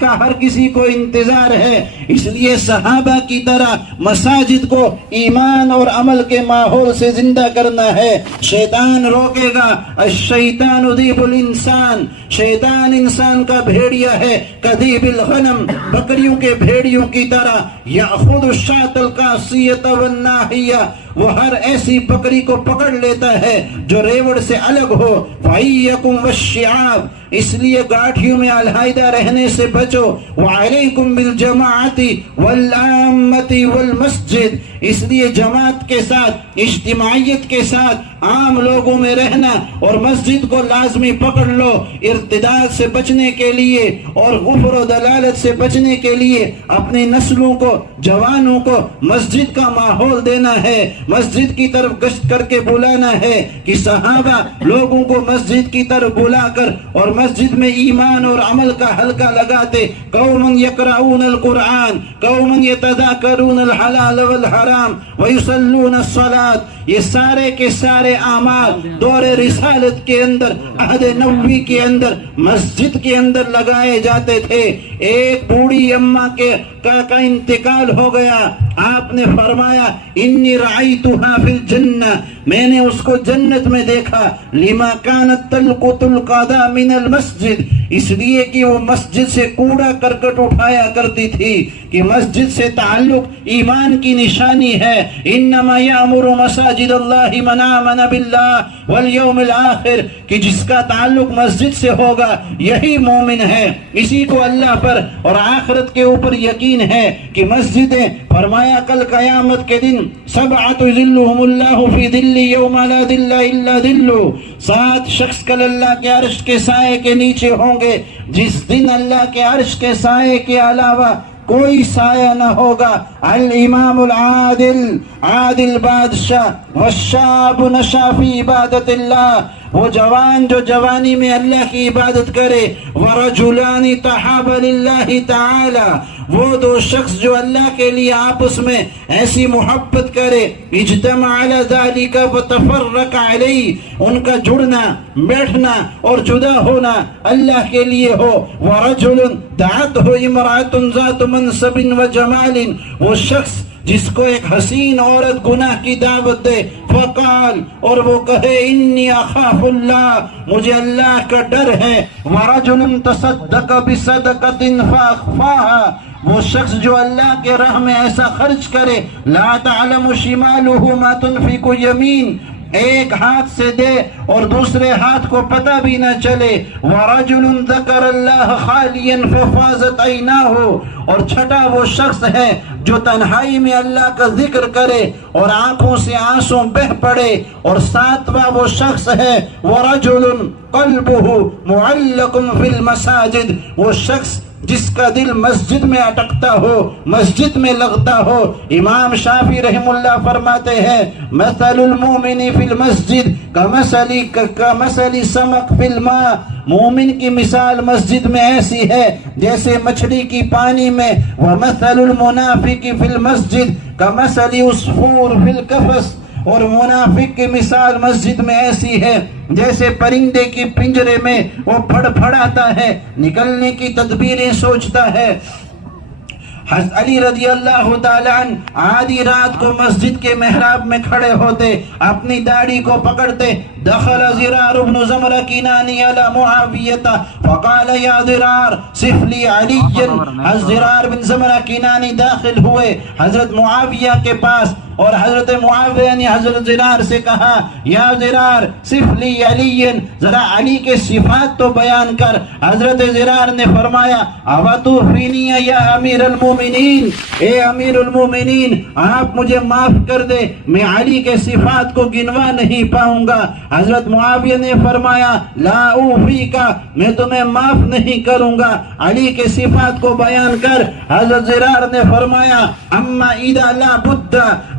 کا ہر کسی کو انتظار ہے۔ اس لیے صحابہ کی طرح مساجد کو ایمان اور عمل کے ماحول سے زندہ کرنا ہے۔ شیطان روکے گا، الشیطان ذیب الانسان، شیطان انسان کا بھیڑیا ہے، کذیب الغنم، بکریوں کے بھیڑیوں کی طرح، یأخذ الشاة القاصیة والناحیہ، وہ ہر ایسی بکری کو پکڑ لیتا ہے جو ریوڑ سے الگ ہو۔ فَإِيَّكُمْ وَالشِّعَابِ، اس لیے گاٹھیوں میں علیحدہ رہنے سے بچو۔ وَعَلَيْكُمْ بِالْجَمَاعَةِ وَالْعَامَّةِ وَالْمَسْجِدِ، اس لیے جماعت کے ساتھ، اجتماعیت کے ساتھ، عام لوگوں میں رہنا اور مسجد کو لازمی پکڑ لو۔ ارتداد سے بچنے کے لیے اور کفر و دلالت سے بچنے کے لیے اپنی نسلوں کو، جوانوں کو مسجد کا ماحول دینا ہے، مسجد کی طرف گشت کر کے بلانا ہے کہ صحابہ لوگوں کو مسجد کی طرف بلا کر اور مسجد میں ایمان اور عمل کا حلقہ لگاتے۔ قوم یقرؤون القرآن، قوم یتذاکرون الحلال والحرام ویصلون الصلاۃ، یہ سارے کے سارے اعمال دور رسالت کے اندر، عہد نبوی کے اندر، مسجد کے اندر لگائے جاتے تھے۔ ایک بوڑھی اماں کا انتقال ہو گیا، آپ نے فرمایا انی رأیتہا فی الجنہ، میں نے اس کو جنت میں دیکھا۔ لما کانت تلقط القضاء من المسجد، اس لیے کہ وہ مسجد سے کوڑا کرکٹ اٹھایا کرتی تھی، کہ مسجد سے تعلق ایمان کی نشانی ہے۔ انما یامر مساجد اللہ من آمن باللہ والیوم الآخر، کہ جس کا تعلق مسجد سے ہوگا یہی مومن ہے، اسی کو اللہ پر اور آخرت کے اوپر یقین ہے کہ مسجدیں، فرمایا کل قیامت کے دن سبعۃ ظلهم اللہ فی ظل یوم لا ظل الا ظلہ، 7 شخص کل اللہ کے عرش کے سائے کے نیچے ہوں گے، جس دن اللہ کے عرش کے سائے کے علاوہ کوئی سایہ نہ ہوگا۔ الامام العادل، عادل بادشاہ، والشاب نشا فی عبادت اللہ، وہ جوان جو جوانی میں اللہ کی عبادت کرے۔ ورجلان تحابا للہ تعالی، وہ 2 شخص جو اللہ کے لیے آپس میں ایسی محبت کرے۔ اجتمع علی ذلک وتفرق علیہ، ان کا جڑنا، بیٹھنا اور جدا ہونا اللہ کے لیے ہو۔ ورجل دعته امرأة ذات منصب وجمال، وہ شخص جس کو ایک حسین عورت گناہ کی دعوت دے، فقال، اور وہ کہے انی اخاف اللہ، مجھے اللہ کا ڈر ہے۔ ورجل تصدق بصدقۃ فاخفاها، وہ شخص جو اللہ کے راہ میں ایسا خرچ کرے، لا تعلم شمالہ ما تنفق یمین، ایک ہاتھ سے دے اور دوسرے ہاتھ کو پتہ بھی نہ چلے، وَرَجُلٌ ذَكَرَ اللَّهَ خَالِيًا فَفَاضَتْ عَيْنَاهُ، اور چھٹا وہ شخص ہے جو تنہائی میں اللہ کا ذکر کرے اور آنکھوں سے آنسو بہ پڑے، اور ساتواں وہ شخص ہے وَرَجُلٌ قَلْبُهُ مُعَلَّقٌ فِي الْمَسَاجِدِ، وہ شخص جس کا دل مسجد میں اٹکتا ہو، مسجد میں لگتا ہو۔ امام شافعی رحم اللہ فرماتے ہیں مثل المومن فی المسجد کمثل سمک فی الماء، مومن کی مثال مسجد میں ایسی ہے جیسے مچھلی کی پانی میں، ومثل المنافق فی المسجد کمثل عصفور فی القفص، اور منافق کی مثال مسجد میں ایسی ہے جیسے پرندے کی پنجرے میں وہ پھڑ پھڑاتا ہے، نکلنے کی تدبیریں سوچتا ہے۔ حضرت علی رضی اللہ تعالیٰ عنہ آدھی رات کو مسجد کے محراب میں کھڑے ہوتے، اپنی داڑھی کو پکڑتے، دخل زرار بن زمرہ کنانی علی معاویہ فقال یا زرار صف لی علی، حضرت زرار بن زمرہ کنانی داخل ہوئے حضرت معاویہ کے پاس، اور حضرت معاویہ نے حضرت زرار سے کہا یا زرار صف لی علی، ذرا علی کے صفات تو بیان کر۔ حضرت زرار نے فرمایا اواتوفینی یا امیر المومنین، اے امیر المومنین آپ مجھے معاف کر دے، میں علی کے صفات کو گنوا نہیں پاؤں گا۔ حضرت معاویہ نے فرمایا لا اوفیکا، میں تمہیں معاف نہیں کروں گا، علی کے صفات کو بیان کر۔ حضرت زرار نے فرمایا اما اذا لا بد،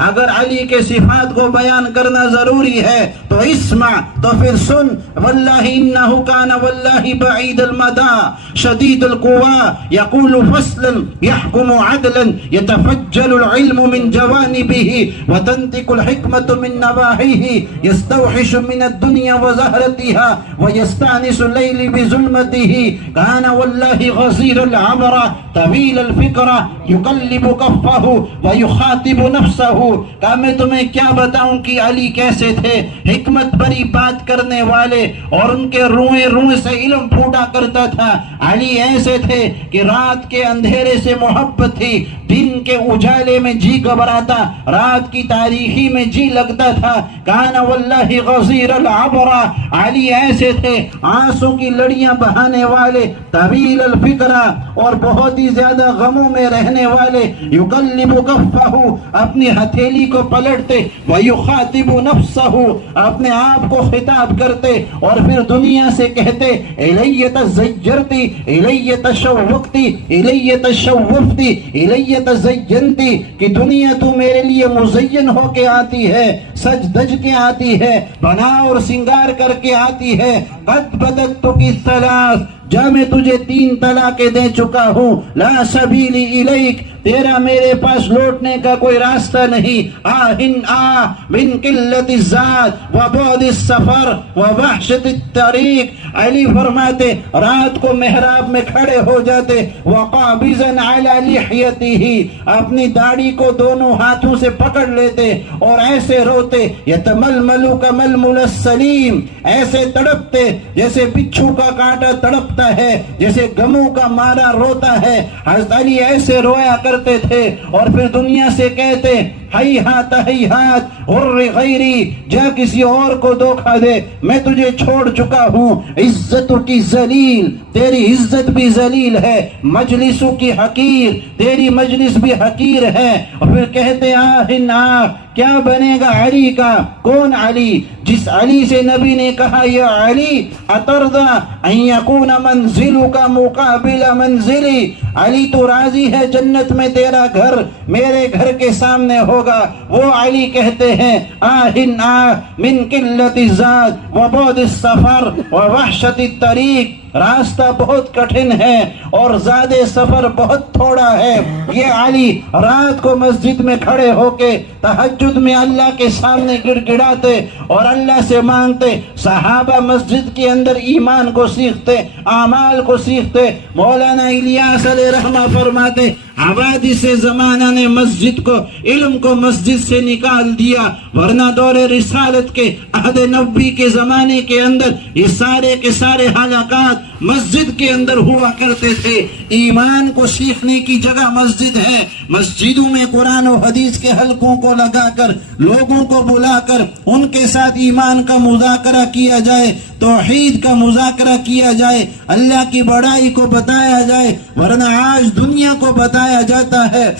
اگر علی کے صفات کو بیان کرنا ضروری ہے تو اسمع، تو پھر سن، واللہ انہو کان واللہ بعید المدى شدید القوا یقول فصلا یحکم عدلا یتفجل العلم من جوانبه وتنطق الحکمت من نواحیه یستوحش من الدنیا وزہرتها ویستانس اللیل بظلمته کان واللہ غزیر العبر طویل الفکر یقلب کفه ویخاطب نفسه، کہا میں تمہیں کیا بتاؤں کہ علی کیسے تھے، حکمت بری بات کرنے والے، اور ان کے روئے روئے سے علم پھوٹا کرتا تھا۔ علی ایسے تھے کہ رات کے اندھیرے سے محبت تھی، دن کے اجالے میں جی گھبراتا، رات کی تاریخی میں جی لگتا تھا۔ کان واللہ غزیر العبرہ، علی ایسے تھے آنسوں کی لڑیاں بہانے والے، طویل الفکرہ، اور بہت ہی زیادہ غموں میں رہنے والے، یقلب کفہ، اپنی ہتھیلی کو پلٹتے، وَيُخَاطِبُ نَفْسَهُ، اپنے آپ کو خطاب کرتے، اور پھر دنیا سے کہتے اِلَيَّ تَزَيَّرْتِ اِلَيَّ تَشَوَّقْتِ اِلَيَّ تَشَوَّفْتِ اِلَيَّ تَزَيَّنْتِ، کہ دنیا تو میرے لیے مزین ہو کے آتی ہے، سج دج کے آتی ہے، بنا اور سنگار کر کے آتی ہے۔ قَدْ بَدَدْتُكِ الثَّلَاث، جا میں تجھے 3 طلاقیں دے چکا ہوں، لا سبیل الیک، تیرا میرے پاس لوٹنے کا کوئی راستہ نہیں۔ آہن آہ من قلت الذات وبعد السفر ووحشت الطریق، علی فرماتے رات کو محراب میں کھڑے ہو جاتے، وقابضا علی لحیتہ، اپنی داڑھی کو دونوں ہاتھوں سے پکڑ لیتے اور ایسے روتے، یتململ کململ السلیم، ایسے تڑپتے جیسے بچھو کا کانٹا تڑپتا ہے، جیسے غموں کا مارا روتا ہے۔ حضرت علی ایسے رویا کرتے تھے، اور پھر دنیا سے کہتے ہیہات ہیہات غر غیری، جا کسی اور کو دھوکا دے، میں تجھے چھوڑ چکا ہوں۔ عزت کی ذلیل، تیری عزت بھی ذلیل ہے، مجلسوں کی حقیر، تیری مجلس بھی حقیر ہے۔ اور پھر کہتے آہن آہ، کیا بنے گا علی کا؟ کون علی؟ جس علی سے نبی نے کہا یا علی اترضا ان یکون منزلک مقابل منزلی، علی تو راضی ہے جنت میں تیرا گھر میرے گھر کے سامنے ہوگا؟ وہ علی کہتے ہیں آہن آہ من قلت الذات وبعد السفر ووحشت الطریق، راستہ بہت کٹھن ہے اور زیادہ سفر بہت تھوڑا ہے۔ یہ علی رات کو مسجد میں کھڑے ہو کے تہجد میں اللہ کے سامنے گڑ گڑاتے اور اللہ سے مانگتے، صحابہ مسجد کے اندر ایمان کو سیکھتے، اعمال کو سیکھتے۔ مولانا الیاس علیہ رحمہ فرماتے حوادث زمانہ نے مسجد کو، علم کو مسجد سے نکال دیا، ورنہ دور رسالت کے عہد نبوی کے زمانے کے اندر یہ سارے کے سارے حلقات حضرات مسجد کے اندر ہوا کرتے تھے. ایمان کو سیکھنے کی جگہ مسجد ہے. مسجدوں میں قرآن و حدیث کے حلقوں کو لگا کر لوگوں کو بلا کر ان کے ساتھ ایمان کا مذاکرہ کیا جائے, توحید کا مذاکرہ کیا جائے, اللہ کی بڑائی کو بتایا جائے. ورنہ آج دنیا کو بتایا جاتا ہے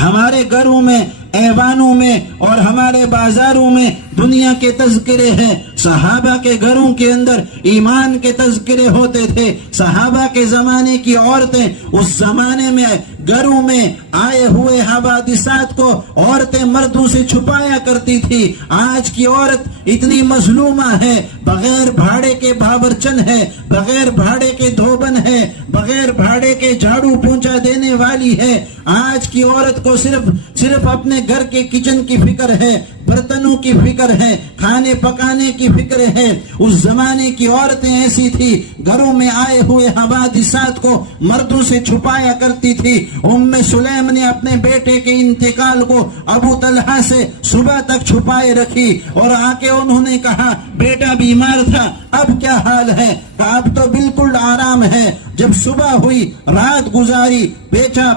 ہمارے گھروں میں, ایوانوں میں اور ہمارے بازاروں میں دنیا کے تذکرے ہیں. صحابہ کے گھروں کے اندر ایمان کے تذکرے ہوتے تھے. صحابہ کے زمانے کی عورتیں اس زمانے میں گھروں میں آئے ہوئے حوادثات کو عورتیں مردوں سے چھپایا کرتی تھی. آج کی عورت اتنی مظلومہ ہے, بغیر بھاڑے کے باورچن ہے, بغیر بھاڑے کے دھوبن ہے, بغیر بھاڑے کے جھاڑو پونچھا دینے والی ہے. آج کی عورت کو صرف اپنے گھر کے کچن کی فکر ہے, برتنوں کی فکر ہے, کھانے پکانے کی فکر ہے. اس زمانے کی عورتیں ایسی تھی, گھروں میں آئے ہوئے حوادثات کو مردوں سے چھپایا کرتی تھی. ام سلیم نے اپنے بیٹے کے انتقال کو ابو طلحہ سے صبح تک چھپائے رکھی اور آ کے انہوں نے کہا بیٹا بیمار تھا, اب کیا حال ہے؟ کہا اب تو بالکل آرام ہے. جب صبح ہوئی, رات گزاری,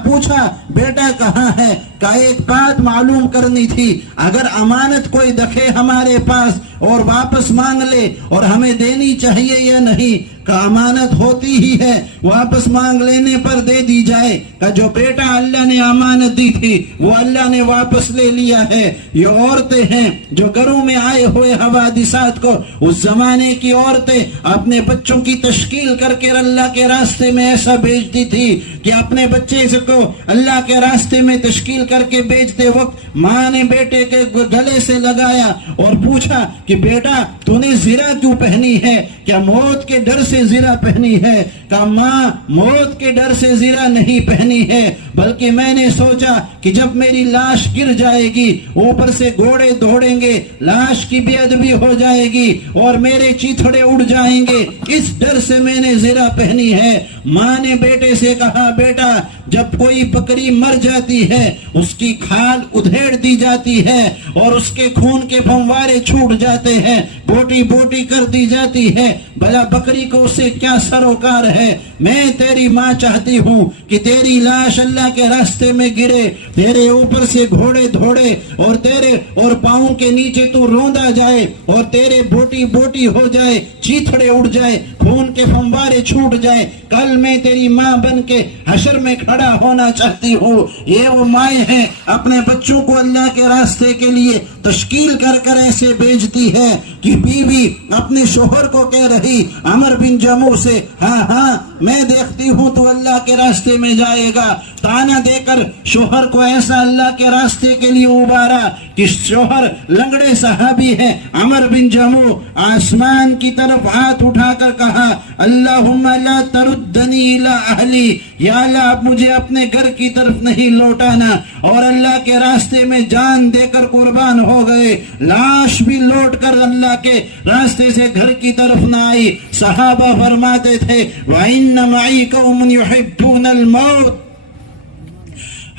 پوچھا بیٹا کہاں ہے؟ کہا ایک بات معلوم کرنی تھی, اگر امانت کوئی دکھے ہمارے پاس اور واپس مانگ لے اور ہمیں دینی چاہیے یا نہیں؟ کہ امانت ہوتی ہی ہے, واپس مانگ لینے پر دے دی جائے. کہ جو بیٹا اللہ نے امانت دی تھی وہ اللہ نے واپس لے لیا ہے. یہ عورتیں ہیں جو گھروں میں آئے ہوئے حوادثات کو, اس زمانے کی عورتیں اپنے بچوں کی تشکیل کر کے اللہ کے راستے میں ایسا بھیجتی تھی کہ اپنے بچے کو اللہ کے راستے میں تشکیل کر کے بیچتے وقت ماں نے بیٹے کے گلے سے لگایا اور پوچھا کہ بیٹا تو نے زرہ کیوں پہنی ہے؟ کیا موت کے ڈر سے زرہ پہنی ہے؟ کہ ماں موت کے ڈر سے زرہ نہیں پہنی ہے, بلکہ میں نے سوچا کہ جب میری لاش گر جائے گی, اوپر سے گھوڑے دوڑیں گے, لاش کی بے ادبی ہو جائے گی اور میرے چیتھڑے اڑ جائیں گے, اس ڈر سے میں نے زرہ پہنی ہے. ماں نے بیٹے سے کہا بیٹا جب کوئی بکری مر جاتی ہے اس کی کھال ادھیڑ دی جاتی ہے اور اس کے خون کے پھوارے چھوٹ جاتے ہیں, بوٹی بوٹی کر دی جاتی ہے, بھلا بکری کو اسے کیا سروکار ہے؟ میں تیری ماں چاہتی ہوں کہ تیری لاش اللہ کے راستے میں گرے, تیرے اوپر سے گھوڑے دھوڑے اور تیرے اور پاؤں کے نیچے تو روندا جائے اور تیرے بوٹی بوٹی ہو جائے, چیتھڑے اڑ جائے, خون کے فنوارے چھوٹ جائے. کل میں تیری ماں بن کے حشر میں کھڑا ہونا چاہتی ہوں. یہ وہ مائیں ہیں اپنے بچوں کو اللہ کے راستے کے لیے تشکیل کر کر ایسے بیچتی ہے کہ بیوی اپنے شوہر کو کہہ رہی عمر بن جموع سے, ہاں میں دیکھتی ہوں تو اللہ کے راستے میں جائے گا. تانا دے کر شوہر کو ایسا اللہ کے راستے کے لیے ابارا کہ شوہر لنگڑے صحابی ہے عمر بن جموع, آسمان کی طرف ہاتھ اٹھا کر کہا اللہم لا تردنی الی اہلی, یا اللہ اب مجھے اپنے گھر کی طرف نہیں لوٹانا. اور اللہ کے راستے میں جان دے کر قربان ہو گئے, لاش بھی لوٹ کر اللہ کے راستے سے گھر کی طرف نہ آئی. صحابہ فرماتے تھے وَإِنَّ مَعِي قَوْمٌ يُحِبُّونَ الْمَوْتِ,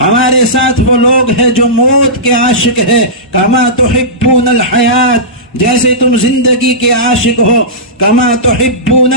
ہمارے ساتھ وہ لوگ ہیں جو موت کے عاشق ہیں. کما تحبون الحیات, جیسے تم زندگی کے عاشق ہو. کما تحبون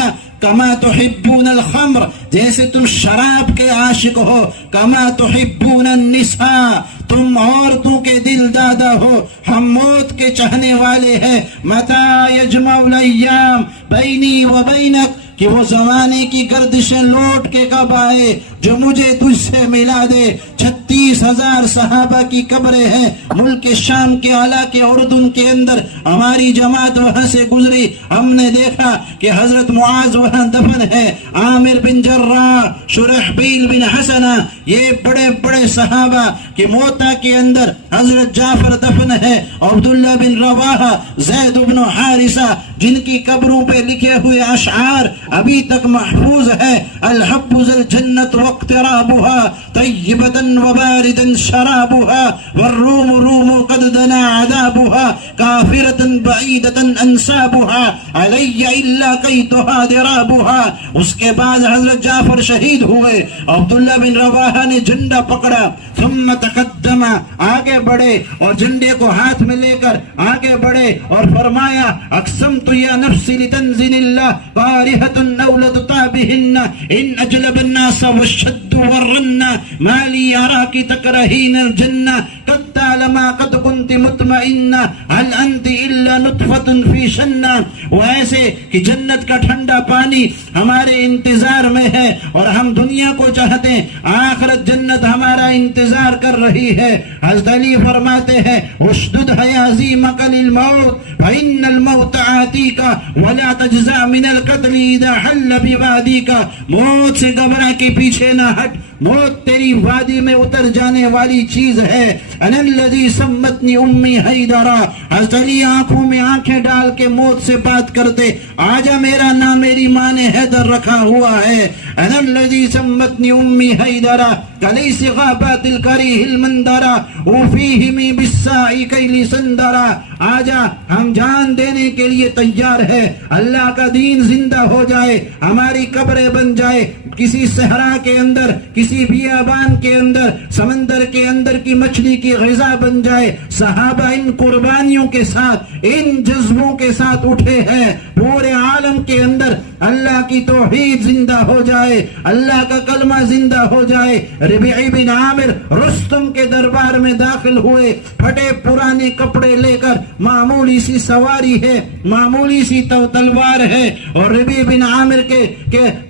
الخمر, جیسے تم شراب کے عاشق ہو. کما تحبون النساء, تم عورتوں کے دل دادا ہو. ہم موت کے چاہنے والے ہیں. متى یجمع الایام بینی و بینک, کہ وہ زمانے کی گردشیں لوٹ کے کب آئے جو مجھے تجھ سے ملا دے. 36,000 صحابہ کی قبریں ہیں ملک شام کے علاقے اردن کے اندر. ہماری جماعت وہاں سے گزری, ہم نے دیکھا کہ حضرت معاذ وہاں دفن ہے, عامر بن جراح, شرحبیل بن حسنہ, یہ بڑے بڑے صحابہ کہ موتا کے اندر حضرت جعفر دفن ہے, عبداللہ بن رواحہ, زید بن حارثہ, جن کی قبروں پہ لکھے ہوئے اشعار ابھی تک محفوظ ہے. الحب ذا الجنت واقترابها طیبتا وباردا شرابها والروم روم قد دنا عذابها کافرتا بعیدتا انسابها علی الا قیتها درابها. اس کے بعد حضرت جعفر شہید ہوئے, عبداللہ بن رواحہ نے جھنڈا پکڑا, ثم تقدم وتقدما، آگے بڑھے اور جھنڈے کو ہاتھ میں لے کر آگے بڑھے اور فرمایا اقسمت یا نفسی لتنزل اللہ قارحۃ النولۃ طابہن ان اجلب الناس والشد والرن ما لی اراک تکرہین الجنہ قد تعلما قد كنت مطمئنہ هل انت الا نطفۃ فی شنہ. وہ ایسے کہ جنت کا ٹھنڈا پانی ہمارے انتظار میں ہے اور ہم دنیا کو چاہتے ہیں، آخرت جنت ہمارا انتظار کر رہی ہے. حضرت علی فرماتے ہیں اشدد حیازیمک للموت فإن الموت آتیک ولا تجزع من القتل اذا حل بوادیک. موت سے گھبرا کے پیچھے نہ ہٹ، موت تیری وادی میں اتر جانے والی چیز ہے. انا الذی سمتنی امی حیدرا. حضرت علی آنکھوں میں آنکھیں ڈال کے موت سے بات کرتے، آجا میرا نام میری ماں نے حیدر رکھا ہوا ہے. انا الذی سمتنی امی حیدرا کلیس غابات الکریہ المندرا وفیہمی بالسائی کیلی سندرا. آجا ہم جان دینے کے لیے تیار ہے، اللہ کا دین زندہ ہو جائے، ہماری قبریں بن جائے، کسی صحرا کے اندر، کسی بیابان کے اندر، سمندر کے اندر کی مچھلی کی غذا بن جائے. صحابہ ان قربانیوں کے ساتھ، ان جذبوں کے ساتھ اٹھے ہیں. پورے عالم کے اندر اللہ کی توحید زندہ ہو جائے، اللہ کا کلمہ زندہ ہو جائے. ربیعی بن عامر رستم کے دربار میں داخل ہوئے، پھٹے پرانے کپڑے لے کر، معمولی سی سواری ہے، معمولی سی تلوار ہے. اور ربیعی بن عامر کے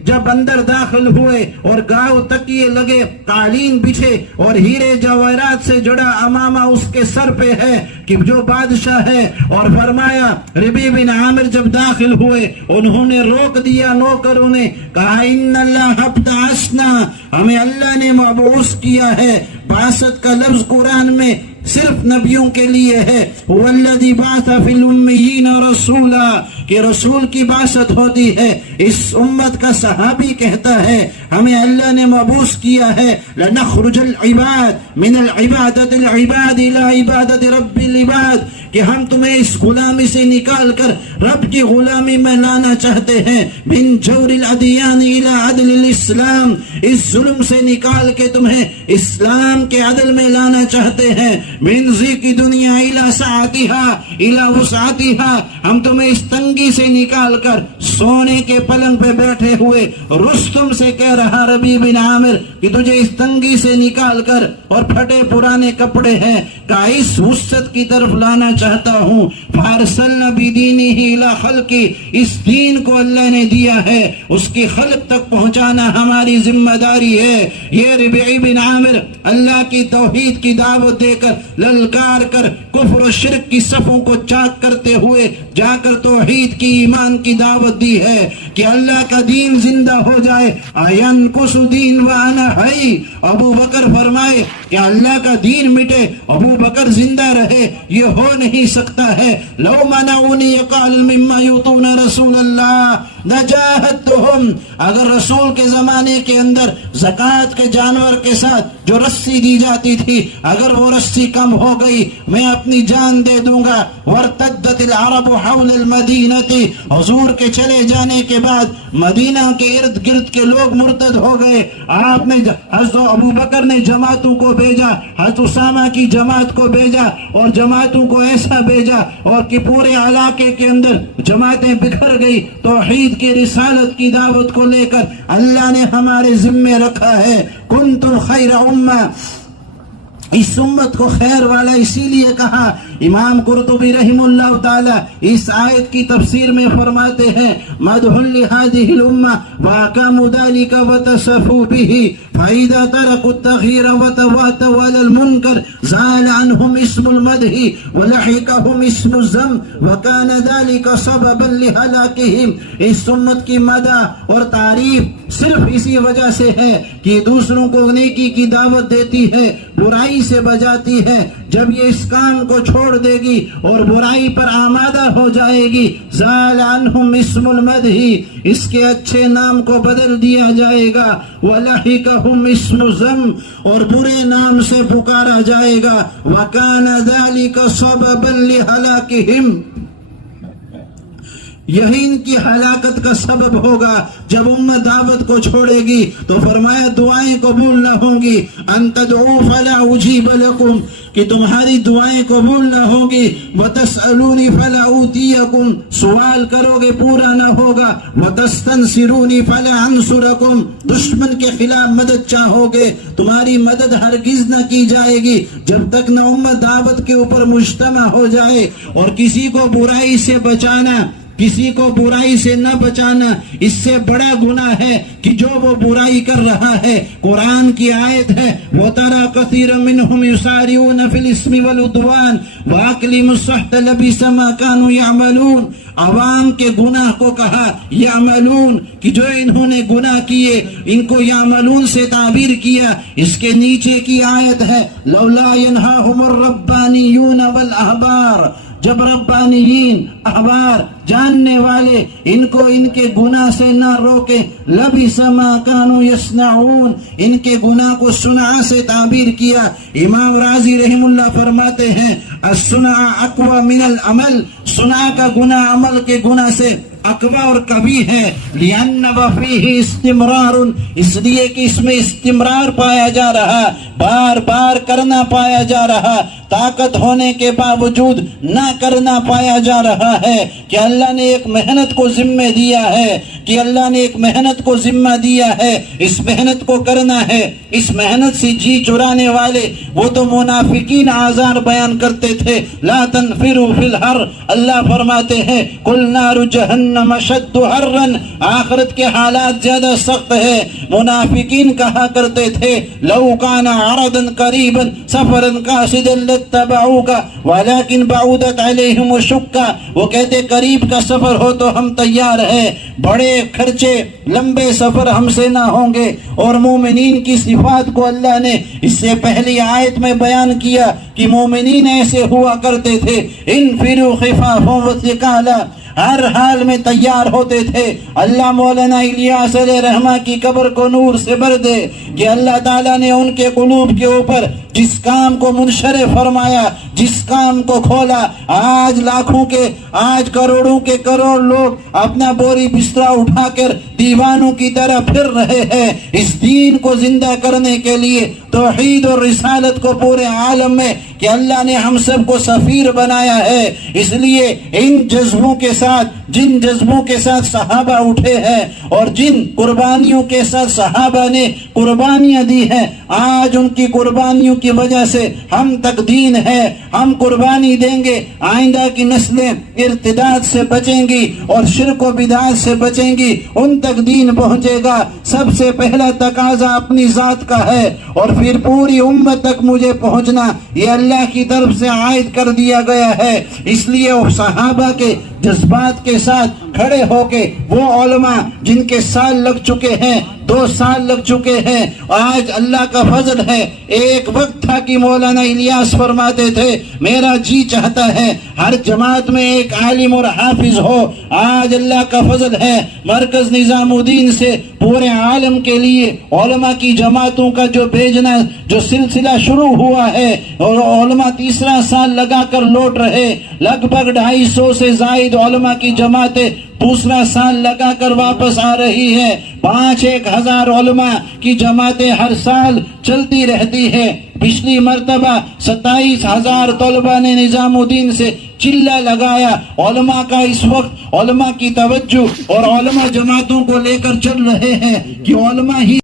جب اندر داخل ہوئے اور گاؤ تکیے لگے، قالین بچھے اور ہیرے جواہرات سے جڑا امامہ اس کے سر پہ ہے کہ جو بادشاہ ہے. اور فرمایا ربیعی بن عامر جب داخل ہوئے انہوں نے روک دیا نوکروں نے، کہا ان اللہ ابتعثنا، ہمیں اللہ نے مبعوث کیا ہے. بعثت کا لفظ قرآن میں صرف نبیوں کے لیے ہے. والذی بعث فی الامیین رسولا، کہ رسول کی بعثت ہوتی ہے. اس امت کا صحابی کہتا ہے ہمیں اللہ نے مبعوث کیا ہے. لنخرج العباد من العبادت العباد الى عبادت رب العباد، کہ ہم تمہیں اس غلامی سے نکال کر رب کی غلامی میں لانا چاہتے ہیں. من جور الادیان الى عدل الاسلام، اس ظلم سے نکال کے تمہیں اسلام کے عدل میں لانا چاہتے ہیں. من ضیق دنیا الى سعتها الى وسعتها، ہم تمہیں اس تنگی سے نکال کر سونے کے پلنگ پہ بیٹھے ہوئے رستم سے کہہ رہا ربیع بن عامر کہ تجھے اس تنگی سے نکال کر اور پھٹے پرانے کپڑے ہیں کا اس وسعت کی طرف لانا چاہتا ہوں. فارسلنا بدینہ الی خلقی، اس دین کو اللہ نے دیا ہے، اس کی خلق تک پہنچانا ہماری ذمہ داری ہے. یہ ربیعی بن عامر اللہ کی توحید کی دعوت دے کر للکار کر کفر و شرک کی صفوں کو چاک کرتے ہوئے جا کر توحید کی ایمان کی دعوت دی ہے کہ اللہ کا دین زندہ ہو جائے. اینقص دین وانا حی، ابو بکر فرمائے کہ اللہ کا دین مٹے ابو بکر زندہ رہے، یہ ہو نہیں سکتا ہے. لو منعونی یقال مما یعطون رسول اللہ لجاہدتہم، اگر رسول کے زمانے کے اندر زکوٰۃ کے جانور کے ساتھ جو رسی دی جاتی تھی اگر وہ رسی کم ہو گئی میں اپنی جان دے دوں گا. وارتدت العرب حول المدینہ، حضور کے چلے جانے کے بعد مدینہ کے ارد گرد کے لوگ مرتد ہو گئے. آپ نے حضرت ابو بکر نے جماعتوں کو بھیجا، حضرت اسامہ کی جماعت کو بھیجا اور جماعتوں کو ایسا بھیجا اور کہ پورے علاقے کے اندر جماعتیں بکھر گئی. توحید کی رسالت کی دعوت کو لے کر اللہ نے ہمارے ذمے رکھا ہے. کنتم خیر امہ، اس امت کو خیر والا اسی لیے کہا. امام قرطبی رحم اللہ تعالی اس آیت کی تفسیر میں فرماتے ہیں مدح لهذه الامه واقاموا ذلك وتصفوا به فاذا تركوا التغيير وتواتوا على المنكر زال عنهم اسم المدح ولحقهم اسم الذم وكان ذلك سببا لهلاكهم. اس امت کی مدح اور تعریف صرف اسی وجہ سے ہے کہ دوسروں کو نیکی کی دعوت دیتی ہے، برائی سے بجاتی ہے. جب یہ اس کام کو چھوڑ دے گی اور برائی پر آمادہ ہو جائے گی زال عنہم اسم المدح، اس کے اچھے نام کو بدل دیا جائے گا. ولحقہم اسم الذم، اور برے نام سے پکارا جائے گا. وکان ذلک سببا لہلاکہم، یہی ان کی ہلاکت کا سبب ہوگا جب امت دعوت کو چھوڑے گی تو فرمایا دعائیں قبول نہ ہوں گی، ان تدعوا فلا اجیب لکم، کہ تمہاری دعائیں قبول نہ ہوں گی، وتسألونی فلا اوتیکم، سوال کرو گے پورا نہ ہوگا، وتستنصرونی فلا انصرکم، دشمن کے خلاف مدد چاہو گے تمہاری مدد ہرگز نہ کی جائے گی جب تک نہ امت دعوت کے اوپر مجتمع ہو جائے۔ اور کسی کو برائی سے بچانا، کسی کو برائی سے نہ بچانا، اس سے بڑا گناہ ہے کہ جو وہ برائی کر رہا ہے۔ قرآن کی آیت ہے وَتَرَى كَثِيرًا مِّنْهُمْ يُسَارِعُونَ فِي الْإِثْمِ وَالْعُدْوَانِ وَأَكْلِهِمُ السُّحْتَ لَبِئْسَ مَا كَانُوا يَعْمَلُونَ۔ عوام کے گناہ کو کہا یعملون، کہ جو انہوں نے گناہ کیے ان کو یعملون سے تعبیر کیا۔ اس کے نیچے کی آیت ہے لولا ينهاهم الربانیون والاحبار، جب ربانیین، احبار، جاننے والے ان کو ان کے گناہ سے نہ روکے، لبئس ما كانوا يصنعون، ان کے گناہ کو صنع سے تعبیر کیا۔ امام رازی رحم اللہ فرماتے ہیں الصنع اقوى من العمل، صنع کا گناہ عمل کے گناہ سے اقوی اور کبھی ہے، لِأَنَّ وَفِيهِ اسْتِمْرَارٌ، اس لیے کہ اس میں استمرار پایا جا رہا، بار بار کرنا پایا جا رہا، طاقت ہونے کے باوجود نہ کرنا پایا جا رہا ہے، کہ اللہ نے ایک محنت کو ذمہ دیا ہے، کہ اللہ نے ایک محنت کو ذمہ دیا ہے، اس محنت کو کرنا ہے۔ اس محنت سے جی چرانے والے وہ تو منافقین آزار بیان کرتے تھے، لا تنفروا فی الحر، اللہ فرماتے ہیں قل نار جہنم اشد حرا، آخرت کے حالات زیادہ سخت ہے۔ منافقین کہا کرتے تھے لو کان عرضا قریبا سفرا قاصدا لاتبعوک ولکن بعدت علیہم الشقہ، وہ کہتے قریب کا سفر ہو تو ہم تیار ہیں، بڑے خرچے لمبے سفر ہم سے نہ ہوں گے۔ اور مومنین کی صفات کو اللہ نے اس سے پہلی آیت میں بیان کیا کہ مومنین ایسے ہوا کرتے تھے انفروا خفافا وثقالا، ہر حال میں تیار ہوتے تھے۔ اللہ مولانا الیاس علیہ رحمہ کی قبر کو نور سے بھر دے کہ اللہ تعالیٰ نے ان کے قلوب کے اوپر جس کام کو منشرح فرمایا، جس کام کو کھولا، آج لاکھوں کے، آج کروڑوں کے کروڑ لوگ اپنا بوری بسترا اٹھا کر دیوانوں کی طرح پھر رہے ہیں اس دین کو زندہ کرنے کے لیے، توحید اور رسالت کو پورے عالم میں، کہ اللہ نے ہم سب کو سفیر بنایا ہے۔ اس لیے ان جذبوں کے ساتھ، جن جذبوں کے ساتھ صحابہ اٹھے ہیں اور جن قربانیوں کے ساتھ صحابہ نے قربانیاں دی ہیں، آج ان کی قربانیوں کی وجہ سے ہم تک دین ہے، ہم قربانی دیں گے، آئندہ کی نسلیں ارتداد سے بچیں گی اور شرک و بدعات سے بچیں گی، ان تک دین پہنچے گا۔ سب سے پہلا تقاضا اپنی ذات کا ہے اور پھر پوری امت تک مجھے پہنچنا، یہ اللہ کی طرف سے عائد کر دیا گیا ہے۔ اس لیے صحابہ کے جذبات کے ساتھ کھڑے ہو کے وہ علماء جن کے سال لگ چکے ہیں، 2 سال لگ چکے ہیں، آج اللہ کا فضل ہے۔ ایک وقت تھا کہ مولانا الیاس فرماتے تھے میرا جی چاہتا ہے ہر جماعت میں ایک عالم اور حافظ ہو، آج اللہ کا فضل ہے مرکز نظام الدین سے پورے عالم کے لیے علماء کی جماعتوں کا جو بھیجنا جو سلسلہ شروع ہوا ہے، اور علماء تیسرا سال لگا کر لوٹ رہے، لگ بھگ 250 سے زائد علماء کی جماعتیں دوسرا سال لگا کر واپس آ رہی ہے۔ 5-1 ہزار علماء کی جماعتیں ہر سال چلتی رہتی ہے۔ پچھلی مرتبہ 27,000 طلبہ نے نظام الدین سے چلہ لگایا۔ علماء کا اس وقت علماء کی توجہ اور علماء جماعتوں کو لے کر چل رہے ہیں کہ علماء ہی